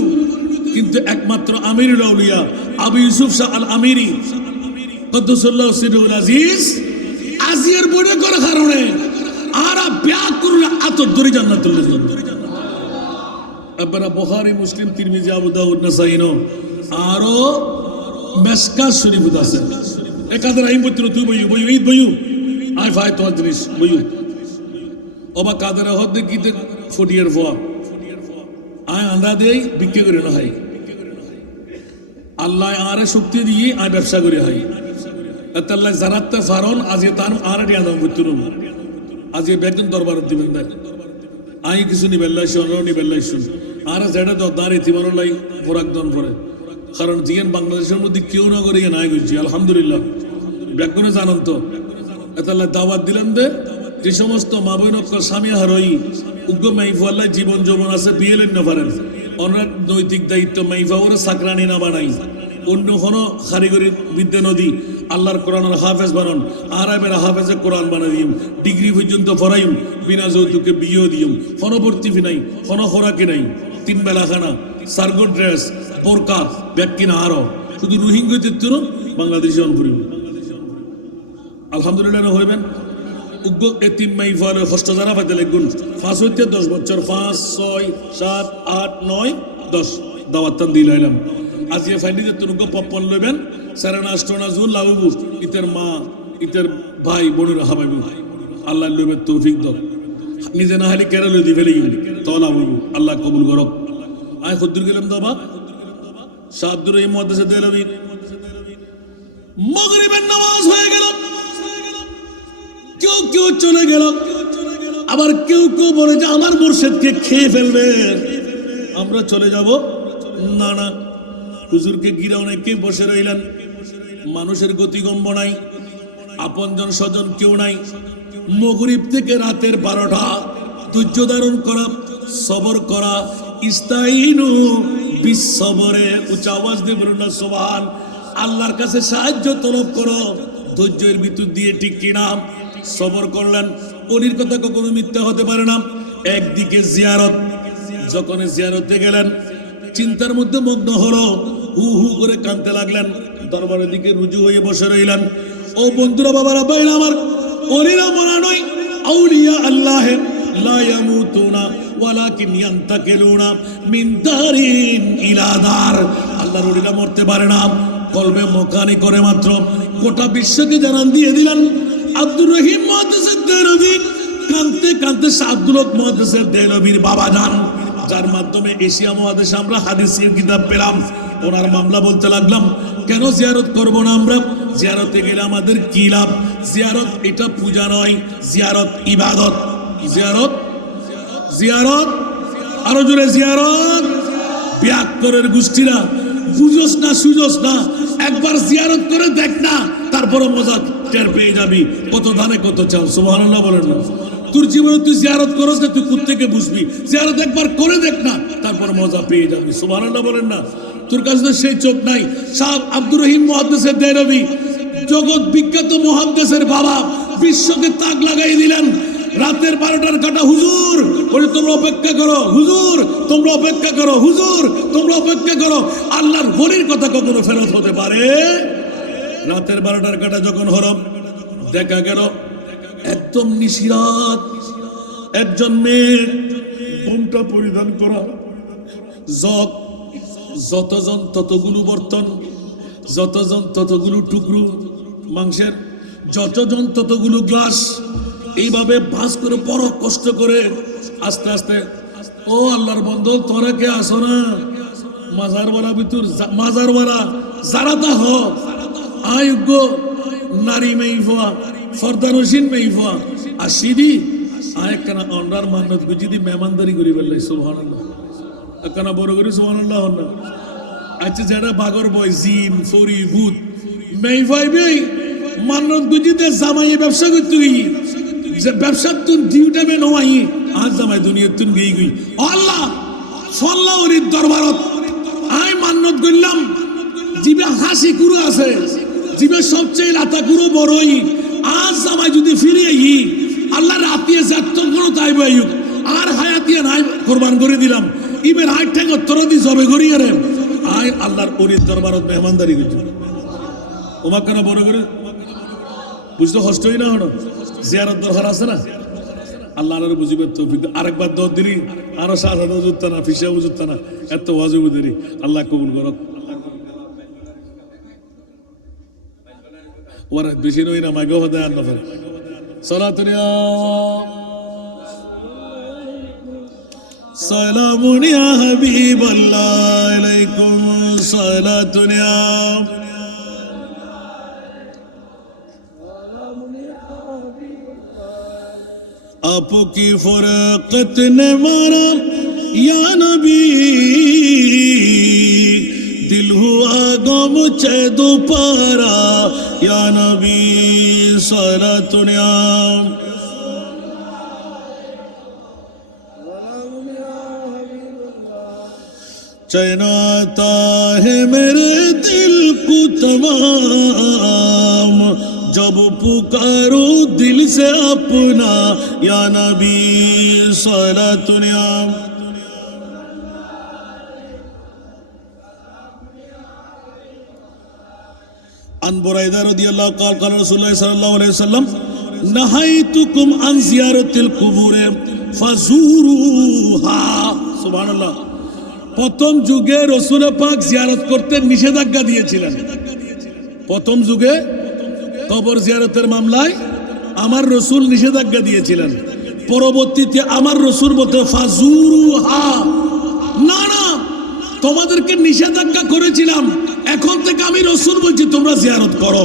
কিন্তু একমাত্র আমিরুল আউলিয়া আবু ইউসুফ শাহ আল আমিরি কদ্দুসাল্লাহু সিররুল আজিজ আজিয়ার বড় করার কারণে আর ব্যাকুল আতর ধরে জান্নাতুল আপনারা বুখারী মুসলিম তিরমিজি আবু দাউদ নাসাঈ আরো মেশকাত শরীফ আছে একাদের আইন পত্র তুই বইয়ু আই ফাই তো জিনিস বইয়ু ওবা কাদের হদে গিতে ফটিয়ার ফোয়া আয় আন্দা দেই বিক্রি করে না হয় আল্লাহ আরে শক্তি দিয়ে আয় ব্যবসা করে হয় আল্লাহ জানাতে ফারন আজ তার আর আদাম করতুন আজ বেতন দরবার দিবেন দেখ আই কিছু নিবেল্লাই শুন নিবেল্লাই শুন আর যেটা দাঁড় ইতিমার লাই খোরাক দন করে কারণ জিয়ান বাংলাদেশের মধ্যে কেউ না করে নাই করছি আলহামদুলিল্লাহ ব্যাকরণে জানান তো এতাল্লাহ দাওয়াত দিলেন দে যে সমস্ত মা বোন স্বামী হারই উগ্র মাইফাল্লাহ জীবন যৌবন আছে বিয়েলেন না পারেন অনেক নৈতিক দায়িত্ব মাইফা ওরা সাকরানি না বানাই অন্য কোনো কারিগরি বিদ্যা নদী আল্লাহর কোরআনের হাফেজ বানান আরবের হাফেজে কোরআন বানা দিম ডিগ্রি পর্যন্ত ফরাইম বিনা যৌতুকে বিয়েও দিম ফনবর্তী নাই ফন খোরাকি নাই 3 বেলা খানা সার্গো ড্রেস পোরকা ব্যাগ কিনা আরো শুধু রোহিঙ্গা চিত্র বাংলাদেশে অনপুরি আলহামদুলিল্লাহ হইবেন উগ্র এতিম মাইফালে হস্ত জানা পাইতে লাগুন 5 হইতে 10 বছর 5 6 7 8 9 10 দাওয়াতান দিলাইলাম আজ এ ফাইন্ডিতে তুনুক পপন লইবেন সারানা আষ্টনা জুল লাগুবু ইতের মা ইতের ভাই বোনের হাবাইবু আল্লাহ লইবে তৌফিক দাও নিজে না হালি কেরালে দি ফেলে গেলি তো না বলবো আল্লাহ কবুল করো। আয় খুদ্দুর গেলাম দাবা শাহ আব্দুর রহিম মুহাদ্দিস দেহলভী মাগরিবের নামাজ হয়ে গেল, কেউ কেউ চলে গেল, আবার কেউ কেউ বলে যে আমার মুর্শিদকে খেয়ে ফেলবে, আমরা চলে যাব। না না, হুজুরকে ঘিরে অনেকে বসে রইলেন, মানুষের গতিগম্ব নাই, আপনজন স্বজন কেউ নাই। মাগরিব থেকে রাতের 12টা ধৈর্য ধারণ করা, সবর করা, ইস্তাইনু বিসসবরে, উচ্চ আওয়াজ দিয়ে বলুন না সুবহান। আল্লাহর কাছে সাহায্য তলব করো ধৈর্যের ভিতর দিয়ে, ঠিক কিনা? সবর করলেন। ওলির কথা কখনো মিথ্যা হতে পারে না। একদিকে জিয়ারত, যখন জিয়ারতে গেলেন চিন্তার মধ্যে মগ্ন হলো, হু হু করে কাঁদতে লাগলেন, দরবারের দিকে রুজু হয়ে বসে রইলেন। ও বন্ধুরা, বাবারা, বাইরে আমার, ওলিরা মরা নয়, আউলিয়া আল্লাহ লা ইয়ামুতুনা ওয়ালাকিন ইয়ান্তাকিলুনা মিন দারিন ইলা দার। আল্লাহর ওলিরা মরতে পারে না, কলবে মকানি করে মাত্র। গোটা বিশ্বকে জানান দিয়ে দিলেন আব্দুর রহিম মুহাদ্দিস দেহলভী কাঁদতে কাঁদতে শাহ আব্দুল হক মুহাদ্দিস দেহলভীর বাবা যান, যার মাধ্যমে এশিয়া মহাদেশে আমরা হাদিসের কিতাব পেলাম। ওনার মামলা বলতে লাগলাম, কেন জিয়ারত করব না আমরা? জিয়ারতে গেলে আমাদের কি লাভ? জিয়ারত এটা পূজা নয়, জিয়ারত ইবাদত। জিয়ারত জিয়ারত আরো জোরে জিয়ারত। বিয়াক্করের গোষ্ঠীরা বুঝোস না সুঝোস না, একবার জিয়ারত করে দেখ না, তারপরে মজা টের পেয়ে যাবি। কত ধানে কত চাল, সুবহানাল্লাহ বলেন না। তোর জীবনে তুই জিয়ারত করস না, তুই কোত্থেকে বুঝবি? জিয়ারত একবার করে দেখ না, তারপর মজা পেয়ে যাবি। সুবহানাল্লাহ বলেন না। তোর কাছে তো সেই চোখ নাই। শাহ আব্দুর রহিম মুহাদ্দিস দেহলভী জগৎ বিখ্যাত মুহাদ্দিসের বাবা, বিশ্বকে তাক লাগাই দিলেন। রাতের 12টার কাটা, হুজুর বলে তোমরা অপেক্ষা করো, হুজুর তোমরা অপেক্ষা করো, হুজুর তোমরা অপেক্ষা করো। আল্লাহর ওলির কথা কখনো ফেরত হতে পারে? রাতের 12টার কাটা যখন হলো, দেখা গেল একদম নিশিরাত একজন মেয়ে ঘোমটা পরিধান করা, যতজন ততগুলো বর্তন, যতজন ততগুলো টুকরো মাংসের, যতজন ততগুলো গ্লাস, এইভাবে ভাঁজ করে বড় কষ্ট করে আস্তে আস্তে। ও আল্লাহর বন্ধু, তোরা কে আসো না? মাজারওয়ালা ভিতর, মাজারওয়ালা জারাতা হ আয়োগ্য নারী মেইফা ফরদানসিন মেইফা আর সিদি আয়কানা অন্ডার মান্নত গুজিদি মেহমানদারি করি বললাই। সুবহানাল্লাহ, একখানা বড় করি সুবহানাল্লাহ না। আচ্ছা, যারা বাগর বয় জিন ফরি ভূত মেইফাই বেই মান্নত গুজিতে জামাই ব্যবসা করতে গিয়ে, যে ব্যবসা তুন ডিউটা মে নয় আজ জামাই দুনিয়া তুন গই গই। আল্লাহ সল্লাহ ওরির দরবারত আই মান্নত করলাম, জিবে হাসি কুরু আছে, জিবে সবচেয়ে লাতা কুরু বড়ই। আজ জামাই যদি ফিরে আই, আল্লাহ রাতিয়া যাত কোনো তাই বাইক আর হায়াতিয়া নাই কোরবান করে দিলাম। ইবের হাইট ঠেঙ্গ তোরা দি জবে করি আরে আই আল্লাহর ওরির দরবারত মেহমানদারি করছি। ওমা কেন বড় করে বুঝতে কষ্টই না হলো, জিয়ারত দরকার আছে না। আল্লাহ বুঝিবে তৌফিক। আরেকবার দর দিলি আরো 7,000 জুতা না, ফিসা বুঝতা না, এত ওয়াজিব দিলি। আল্লাহ কবুল করো। ওরা বেশি নই না, মাইগো হদায় আল্লাহ ফের সালাতুনিয়া সালামুন ইয়া হাবিবাল্লাহ আলাইকুম সালাতুনিয়া आपकी फरकत ने मारा या नबी, दिल हुआ गम चे दोपारा या नबी सलातुनिया। चैन आता है मेरे दिल को तमाम, जब पुकारो दिल से अपना या नबी सलातुनिया। अन बुरैदा रदियल्लाहु क़ाल क़ाल रसूलुल्लाह सल्लल्लाहु अलैहि वसल्लम नहाइतुकुम अन ज़ियारतिल कुबूर फाज़ूरुहा। सुबहानाल्लाह। প্রথম যুগে রাসূল পাক জিয়ারত করতে নিষেধাজ্ঞা দিয়েছিলেন। প্রথম যুগে কবর জিয়ারতের মামলায় আমার রাসূল নিষেধাজ্ঞা দিয়েছিলেন। পরবর্তীতে আমার রসুল বলতে ফাজুরুহা, না না তোমাদেরকে নিষেধাজ্ঞা করেছিলাম, এখন থেকে আমি রসুল বলছি তোমরা জিয়ারত করো।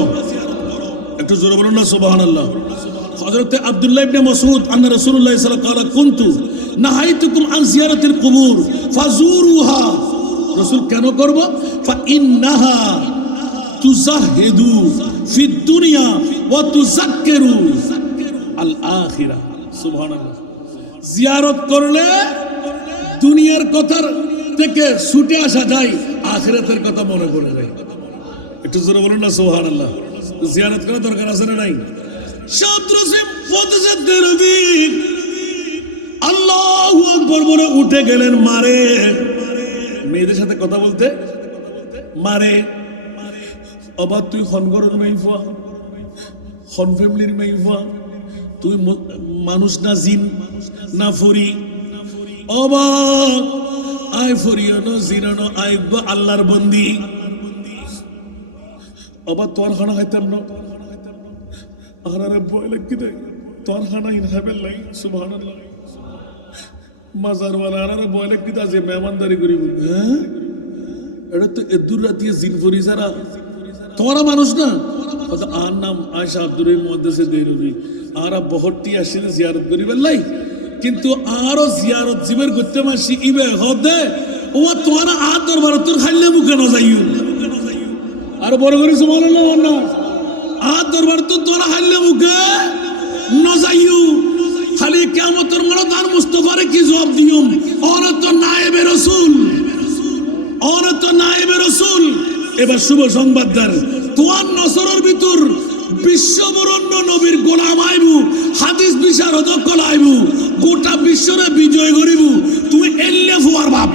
একটু জোরে বলুন না সুবহানাল্লাহ। হযরত আব্দুল্লাহ ইবনে মাসউদ আন্না রাসূলুল্লাহ সাল্লাল্লাহু আলাইহি ওয়াসাল্লাম কুনতু নাহাইতুকুম আন জিয়ারাতিল কুবুর ফাজুরুহা। রাসূল কেন করব? ফা ইন্নাহা তুজাহিদু ফিদ দুনিয়া ওয়া তুযাক্কিরু আল আখিরা। সুবহানাল্লাহ। জিয়ারত করলে দুনিয়ার কথা থেকে ছুটে আসা যায়, আখিরাতের কথা মনে পড়ে যায়। একটু জোরে বলুন না সুবহানাল্লাহ। জিয়ারত করা দরকার আছে না নাই? আল্লাহু আকবার বলে উঠে গেলেন মারে, মেয়েদের সাথে কথা বলতে মারে। অবাক তুই খনগরের মেইফা, খন ফ্যামিলির মেইফা, তুই মানুষ না জিন না ফরি? অবাক আয় ফরিও না জিন না আয় আল্লাহর বন্দি। অবাক তোর খানা খাইতাম না, আরে বয় লাগি দে তোর খানা ইন খাইবেন লাই। সুবহানাল্লাহ। মাজারওয়ালা আরে বয় লাগি দা যে মেহমানদারি করিব। হ্যাঁ এটা তো এদুর রাতিয়া জিন ফরি যারা, তোরা মানুষ না? আর নাম আয়সা আব্দুর রহিম মুহাদ্দিসে দেরবি আরা বহুতটি আসিলে জিয়ারত করিবেন লাই, কিন্তু আরো জিয়ারত জিবের করতে মাসি ইবে হদে ও তোরা আর দরবার তোর খাইলে মুখে না যাইও। আর বড় করে সুবহানাল্লাহ না, আর দরবার তো তোরা খাইলে মুখে না যাইও। খালি কিয়ামতের মাঠে তার মুস্তাফারে কি জবাব দিও? ওরা তো নায়েবে রাসূল, ওরা তো নায়েবে রাসূল। এবার শুভ সংবাদদার তোয়ার নসরের ভিতর বিশ্ববরণ্য নবীর গোলাম আইবু, হাদিস বিশারদ কলাইবু, গোটা বিশ্বরে বিজয় করিব। তুই এল্লে ফুয়ার বাপ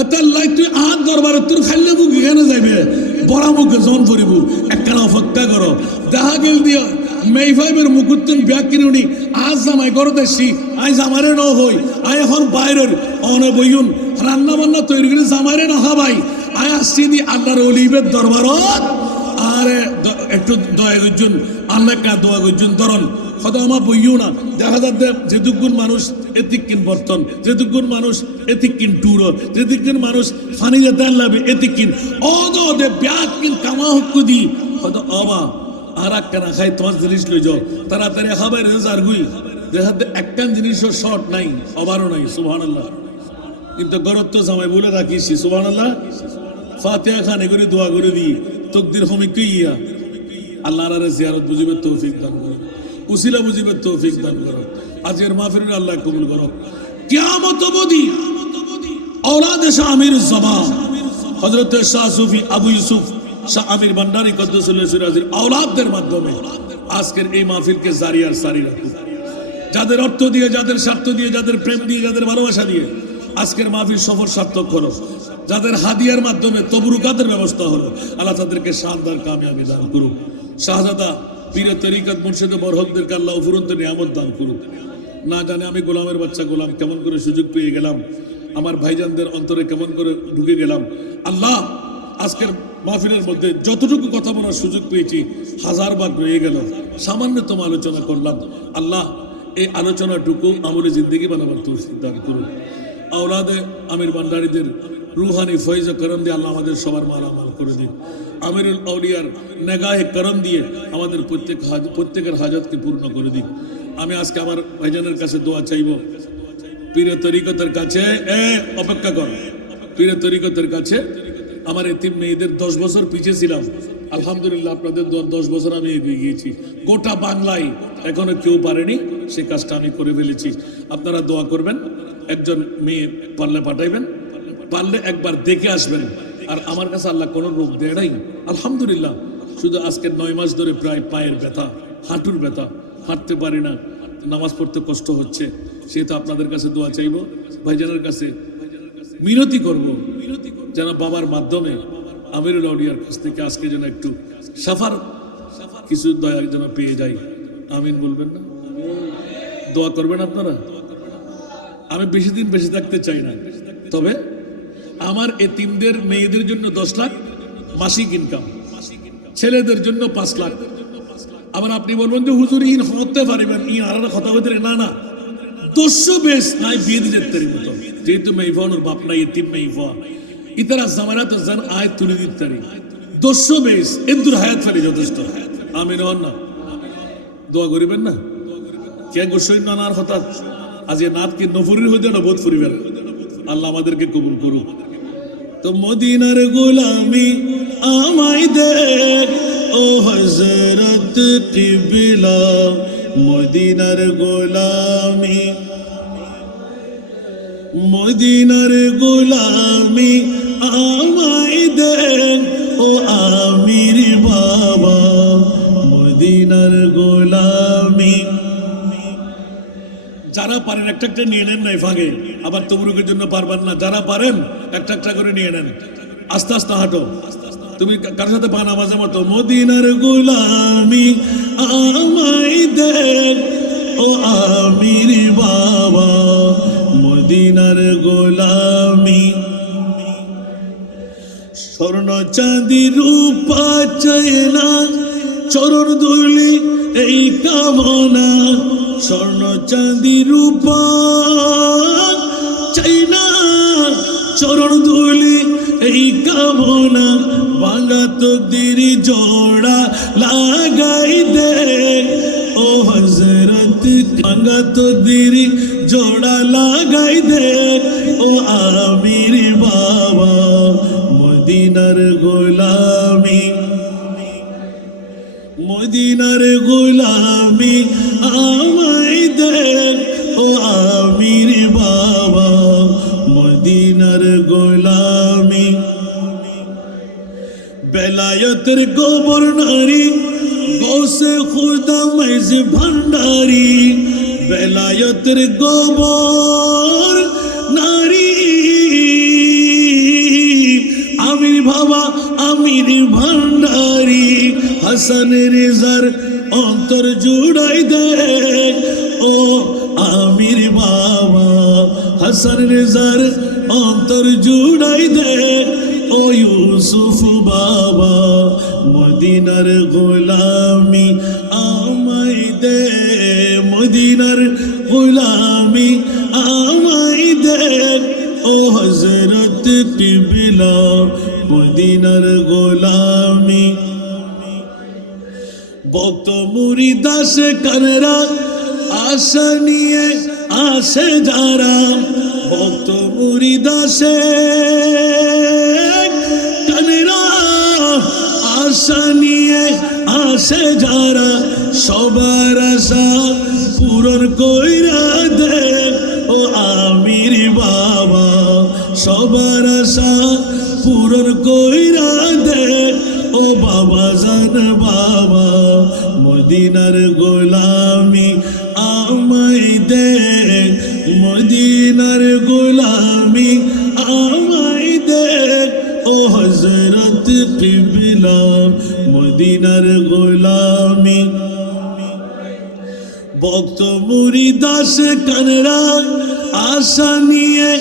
এতার লাই তুই আর দরবারে তোর খাইলে মুখ এখানে যাইবে, বড় মুখে জন করিব। একখানা অপেক্ষা করো, দেখা গেল দিয়া মেইফাইবের মুকুত্তন ব্যাগ কিনে উনি আজ জামাই করো দেখছি, আই জামারে ন হই, আই এখন বাইরের অনে বইন রান্না বান্না তৈরি করে জামারে না ভাই, আয় আসছি দি আল্লাহর অলিবের দরবারত। আরে একটু দয়া করছুন, আল্লাহ কা দোয়া করছুন ধরন হয়তো আমার বইও না। দেখা যাচ্ছে যেটুকুন মানুষ এতিকিন বর্তন, যেটুকুন মানুষ এতিকিন টুর, যেটুকুন মানুষ ফানি যেতে আল্লাবে এতিকিন অদ দে ব্যাগ কিন কামা হক্কু দি হয়তো অবা আর একখানা খাই তোমার জিনিস লই যাও তাড়াতাড়ি খাবার রেজার গুই। দেখা একখান জিনিসও শর্ট নাই, অবারও নাই। সুবহানাল্লাহ। কিন্তু গরত্ব জামাই বলে রাখিস সুবহানাল্লাহ। ফাতিহা খান এগুলি দোয়া করে দিই তকদির হমি কইয়া আল্লাহ রে জিয়ারত বুঝিবের তৌফিক দান করো, উসিলা বুঝিবের তৌফিক দান করো। আজকের মাহফিল আল্লাহ কবুল করো। কিয়ামত অবধি औलाद शाह आमिर ज़मा हजरत शाह सूफी আবু ইউসুফ শাহ আমির ভান্ডারী কদ্দুসুল্লাহ সিরাজের औलादদের মাধ্যমে আজকের এই মাহফিলকে জারি আর সারি রাখুন। যাদের অর্থ দিয়ে, যাদের স্বার্থ দিয়ে, যাদের প্রেম দিয়ে, যাদের ভালোবাসা দিয়ে আজকের মাহফিল সফল সার্থক হলো, যাদের হাদিয়ার মাধ্যমে তবরুকাতের ব্যবস্থা হলো, আল্লাহ তাদেরকে শানদার কামিয়াবি দান করুক। শাহজাদা পীর তরিকত মুর্শিদে বরহকদেরকে আল্লাহ ফুরন্ত নিয়ামত দান করুক। না জানে আমি গোলামের বাচ্চা গোলাম কেমন করে সুযোগ পেয়ে গেলাম, আমার ভাইজানদের অন্তরে কেমন করে ঢুকে গেলাম। আল্লাহ আজকের মাহফিলের মধ্যে যতটুকু কথা বলার সুযোগ পেয়েছি হাজার ভাগ রয়ে গেল, সামান্যতম আলোচনা করলাম। আল্লাহ এই আলোচনাটুকু আমলে জিন্দেগি বানাবার তৌফিক দান করুন। আওলাদে আমির ভান্ডারীদের রুহানি ফয়েজ করম দিয়ে আল্লাহ আমাদের সবার মালামাল করে দিন। আমিরুল আউলিয়ার নেগাহে করম দিয়ে আমাদের প্রত্যেকের হাজতকে পূর্ণ করে দিন। আমি আজকে আমার ভাইজানের কাছে দোয়া চাইব, পীরে তরিকতের কাছে অপেক্ষা কর, পীরে তরিকতের কাছে আমার এতিম মেয়েদের 10 বছর পিছিয়ে ছিলাম, আলহামদুলিল্লাহ আপনাদের 10 বছর আমি এগিয়ে গিয়েছি। গোটা বাংলায় এখনো কেউ পারেনি, সে কাজটা আমি করে ফেলেছি। আপনারা দোয়া করবেন, একজন মেয়ে পারলে পাঠাইবেন, পারলে একবার দেখে আসবেন। আর আমার কাছে আল্লাহ কোনো রোগ দেয় নাই, আলহামদুলিল্লাহ। শুধু আজকে 9 মাস ধরে প্রায় পায়ের ব্যথা, হাঁটুর ব্যথা, হাঁটতে পারি না, নামাজ পড়তে কষ্ট হচ্ছে। সেহেতু আপনাদের কাছে দোয়া চাইব, ভাইজানের কাছে মিনতি করব, যেন বাবার মাধ্যমে আমিরুল আউলিয়ার কাছ থেকে আজকে যেন একটু সাফার কিছু দয়া যেন পেয়ে যাই। আমিন বলবেন না? দোয়া করবেন আপনারা। আমি বেশি দিন বেশি থাকতে চাই না, তবে আমার এতিমদের মেয়েদের জন্য 10 লাখ মাসিক ইনকাম, ছেলেদের জন্য 5 লাখ, আবার আপনি বলবেন যে হুজুর ইন হতে পারিবেন ই আর কথা হইতে না না দস্য বেশ নাই বিয়ে দিয়ে যেতে পারি মতো যেহেতু মেইফানোর বাপ নাই এতিম মেইফা ইতারা জামানা তো জান আয় তুলে দিতে পারি দস্য বেশ এদুর হায়াত ফারি যথেষ্ট আমিন না দোয়া করিবেন না কে গোসই নানার হঠাৎ আজ এ নাথকে নফরির হইতে না বোধ ফুরিবেন আল্লাহ আমাদেরকে কবুল করুক তো মদিনার গোলামি আমায় দে ও হযরত কিবলা মদিনার গোলামি মদিনার গোলামি আমায় দে ও আমির বাবা মদিনার গোলামি যারা পারেন একটা একটা নিয়ে নেন নাই ফাঁকে আবার তবরুকের জন্য পারবেন না যারা পারেন একটা একটা করে নিয়ে নেন আস্তে আস্তে হাঁটো তুমি কার সাথে পান আওয়াজের মতো মদিনার গোলামি আমায় দে ও আমির বাবা মদিনার গোলামি স্বর্ণ চাঁদি রূপা চাই না চরণ ধুলি এই কামনা স্বর্ণ চাঁদি রূপা চাই না চরণ ধুলি এই কামনা ভাঙা তকদির জোড়া লাগাই দে ও হযরত ভাঙা তকদির জোড়া লাগাই দে ও আমির বাবা মদিনার গোলামি মদিনার গোলামি আমায় দে ও আমির বাবা মদিনার গোলামি বেলায়েতের গভর্নরি গোসে খুদা মেজ ভান্ডারি বেলায়েতের গভর্নরি আমির বাবা আমির ভান্ডারি হাসান রেজার অন্তর জুড়াই দে ও আমির বাবা হাসান রেজার অন্তর জুড়াই দে ও ইউসুফ বাবা মদিনার গোলামি আমায় দে মদিনার গোলামি আমায় দে ও হযরত কিবলা মদিনার গোলামি ভক্ত মুরিদ আসে কানরা আশা নিয়ে আসে যারা ভক্ত মুরিদ আসে কানরা আশা নিয়ে আসে যারা সবার আশা পূরণ কইরা দে ও আমির বাবা সবার আশা পূরণ কইরা দে ও বাবা জান বাবা মদিনার গোলামি আমায় দে মদিনার গোলামি আমায় দে ও হযরত কিবলা মদিনার গোলামি ভক্ত মুরিদ আসে কানরা আশা নিয়ে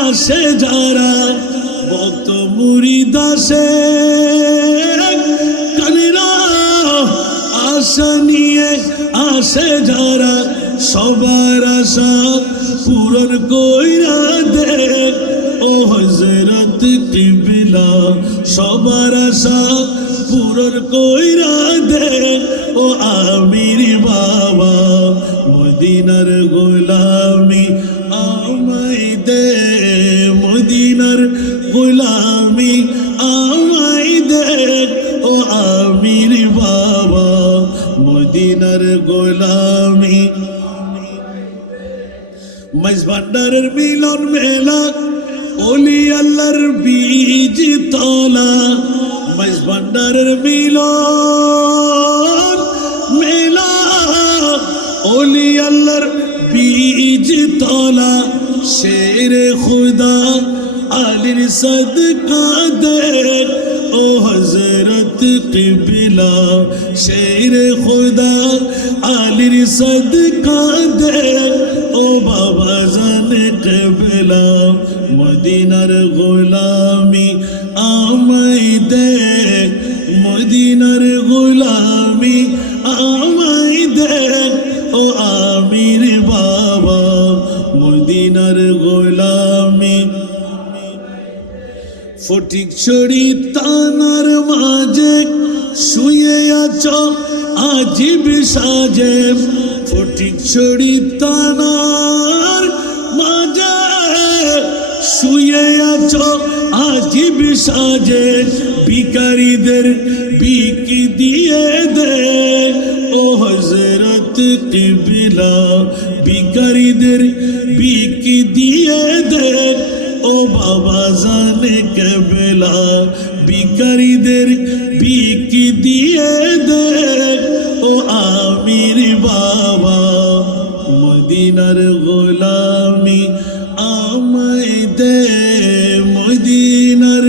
আসে যারা ভক্ত মুরিদ আসে কানরা আশা নিয়ে আসে যারা সবার আশা পূরণ কইরা দে ও হযরত কিবলা সবার আশা পূরণ কইরা দে ও আমির বাবা মদিনার গোলামি আমায় দে মদিনার গোলামি আমায় দে ও আমির বাবা মদিনার গোলামি মাইজ ভান্ডারের মিলন মেলা ওলি আল্লাহর বীজ তলা মাইজ ভান্ডারের মিলন মেলা ওলি আল্লাহর বীজ তলা শেরে খুদা আলীর সদকা দে ও হযরত কিবলা শেরে খুদা আলীর সদকা দে ও বাবা জান কিবলা মদিনার গোলামি আমায় দে মদিনার গোলামি ফটিকছড়ি থানার মাঝে শুয়ে আছো আজিব সাজে, ফটিকছড়ি থানার মাঝে শুয়ে আছো আজিব সাজে, ভিখারিদের ভিক দিয়ে দে ও হযরত কিবলা, ভিখারিদের ভিক দিয়ে দে ও বাবা জানে কেবলা, ভিখারিদের ভিক দিয়ে দে ও আমির বাবা, মদিনার গোলামি আমায় দে, মদিনার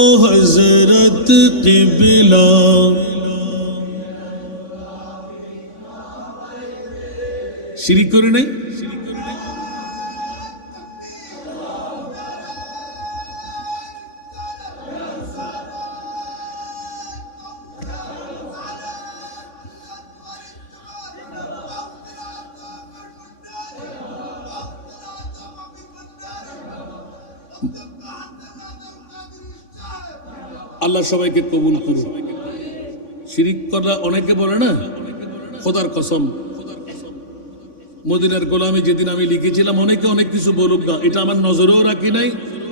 ও হযরত কিবলা। শিরিক করে নাই? আল্লাহ সবাইকে কবুল করুন। শিরিক করা অনেকে বলে না, খোদার কসম মদিনার গোলামি যেদিন আমি লিখেছিলাম, অনেকে অনেক কিছু বলুক না, এটা আমার নজরেও রাখি নাই,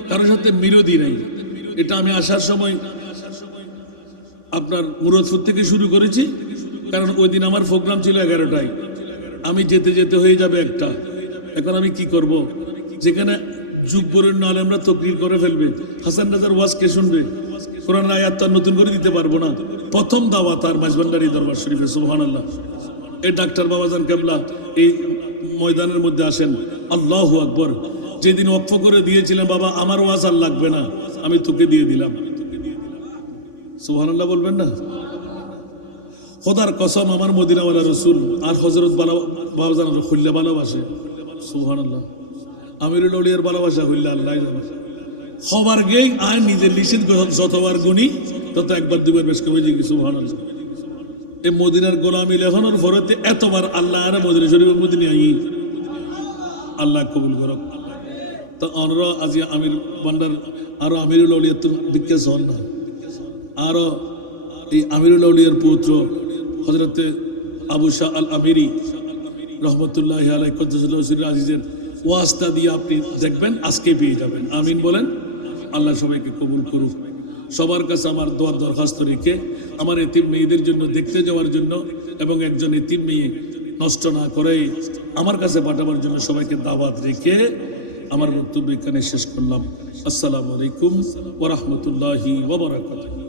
কারোর সাথে বিরোধী নাই। এটা আমি আসার সময় আপনার মুরাদপুর থেকে শুরু করেছি, কারণ ওই দিন আমার প্রোগ্রাম ছিল 11টায়, আমি যেতে যেতে হয়ে যাবে 1টা। এখন আমি কি করব? যেখানে যুগ বরেণ্য আলেমরা তকরির করে ফেলবে, হাসান রাজার ওয়াজ কে শুনবে? কোরআনের আয়াত তো নতুন করে দিতে পারবো না। প্রথম দাওয়াত আর মাঝবান্ডারি দরবার শরীফে, সুবহানাল্লাহ। এই ডাক্তার বাবাজান কেবলা এই ময়দানের মধ্যে আসেন, আল্লাহু আকবার। যেদিন ওয়াকফ করে দিয়েছিলেন, বাবা আমার ওয়াজ আর লাগবে না, আমি তোকে দিয়ে দিলাম। সুবহানাল্লাহ বলবেন না? খোদার কসম, আমার মদিনাওয়ালা রসুল আর হযরত বাবাজান খুললে ভালোবাসে। সুবহানাল্লাহ। আমিরুল আউলিয়ার ভালোবাসা হইলে আল্লাহ জানে। খবর গেই আর নিজের লিখিত যতবার গুণী তত একবার দুবার বেশ কমে যে কিছু ভালো। এই মদিনার গোলামি লেখনের ফরতে এতবার আল্লাহ আর মদিনা শরীফের মদিনে আই, আল্লাহ কবুল করক। তো আমরা আজ আমির বান্ডার আরো আমিরুল আউলিয়ার তো বিজ্ঞাস হন না, আরো এই আমিরুল আউলিয়ার পুত্র হযরতে আবু শাহ আল আমিরি রহমতুল্লাহ আলাইহি কদ্দাসাল্লাহু আজিজের ওয়াস্তা দিয়ে আপনি দেখবেন, আজকে পেয়ে যাবেন। আমিন বলেন। আল্লাহ সবাইকে কবুল করুক। সবার কাছে আমার দোয়ার দরখাস্ত রেখে আমার এতিম মেয়েদের জন্য দেখতে যাওয়ার জন্য এবং একজন এতিম মেয়ে নষ্ট না করে আমার কাছে পাঠাবার জন্য সবাইকে দাওয়াত রেখে আমার বক্তব্য এখানে শেষ করলাম। আসসালামু আলাইকুম ওয়া রাহমাতুল্লাহি ওয়া বারাকাতুহু।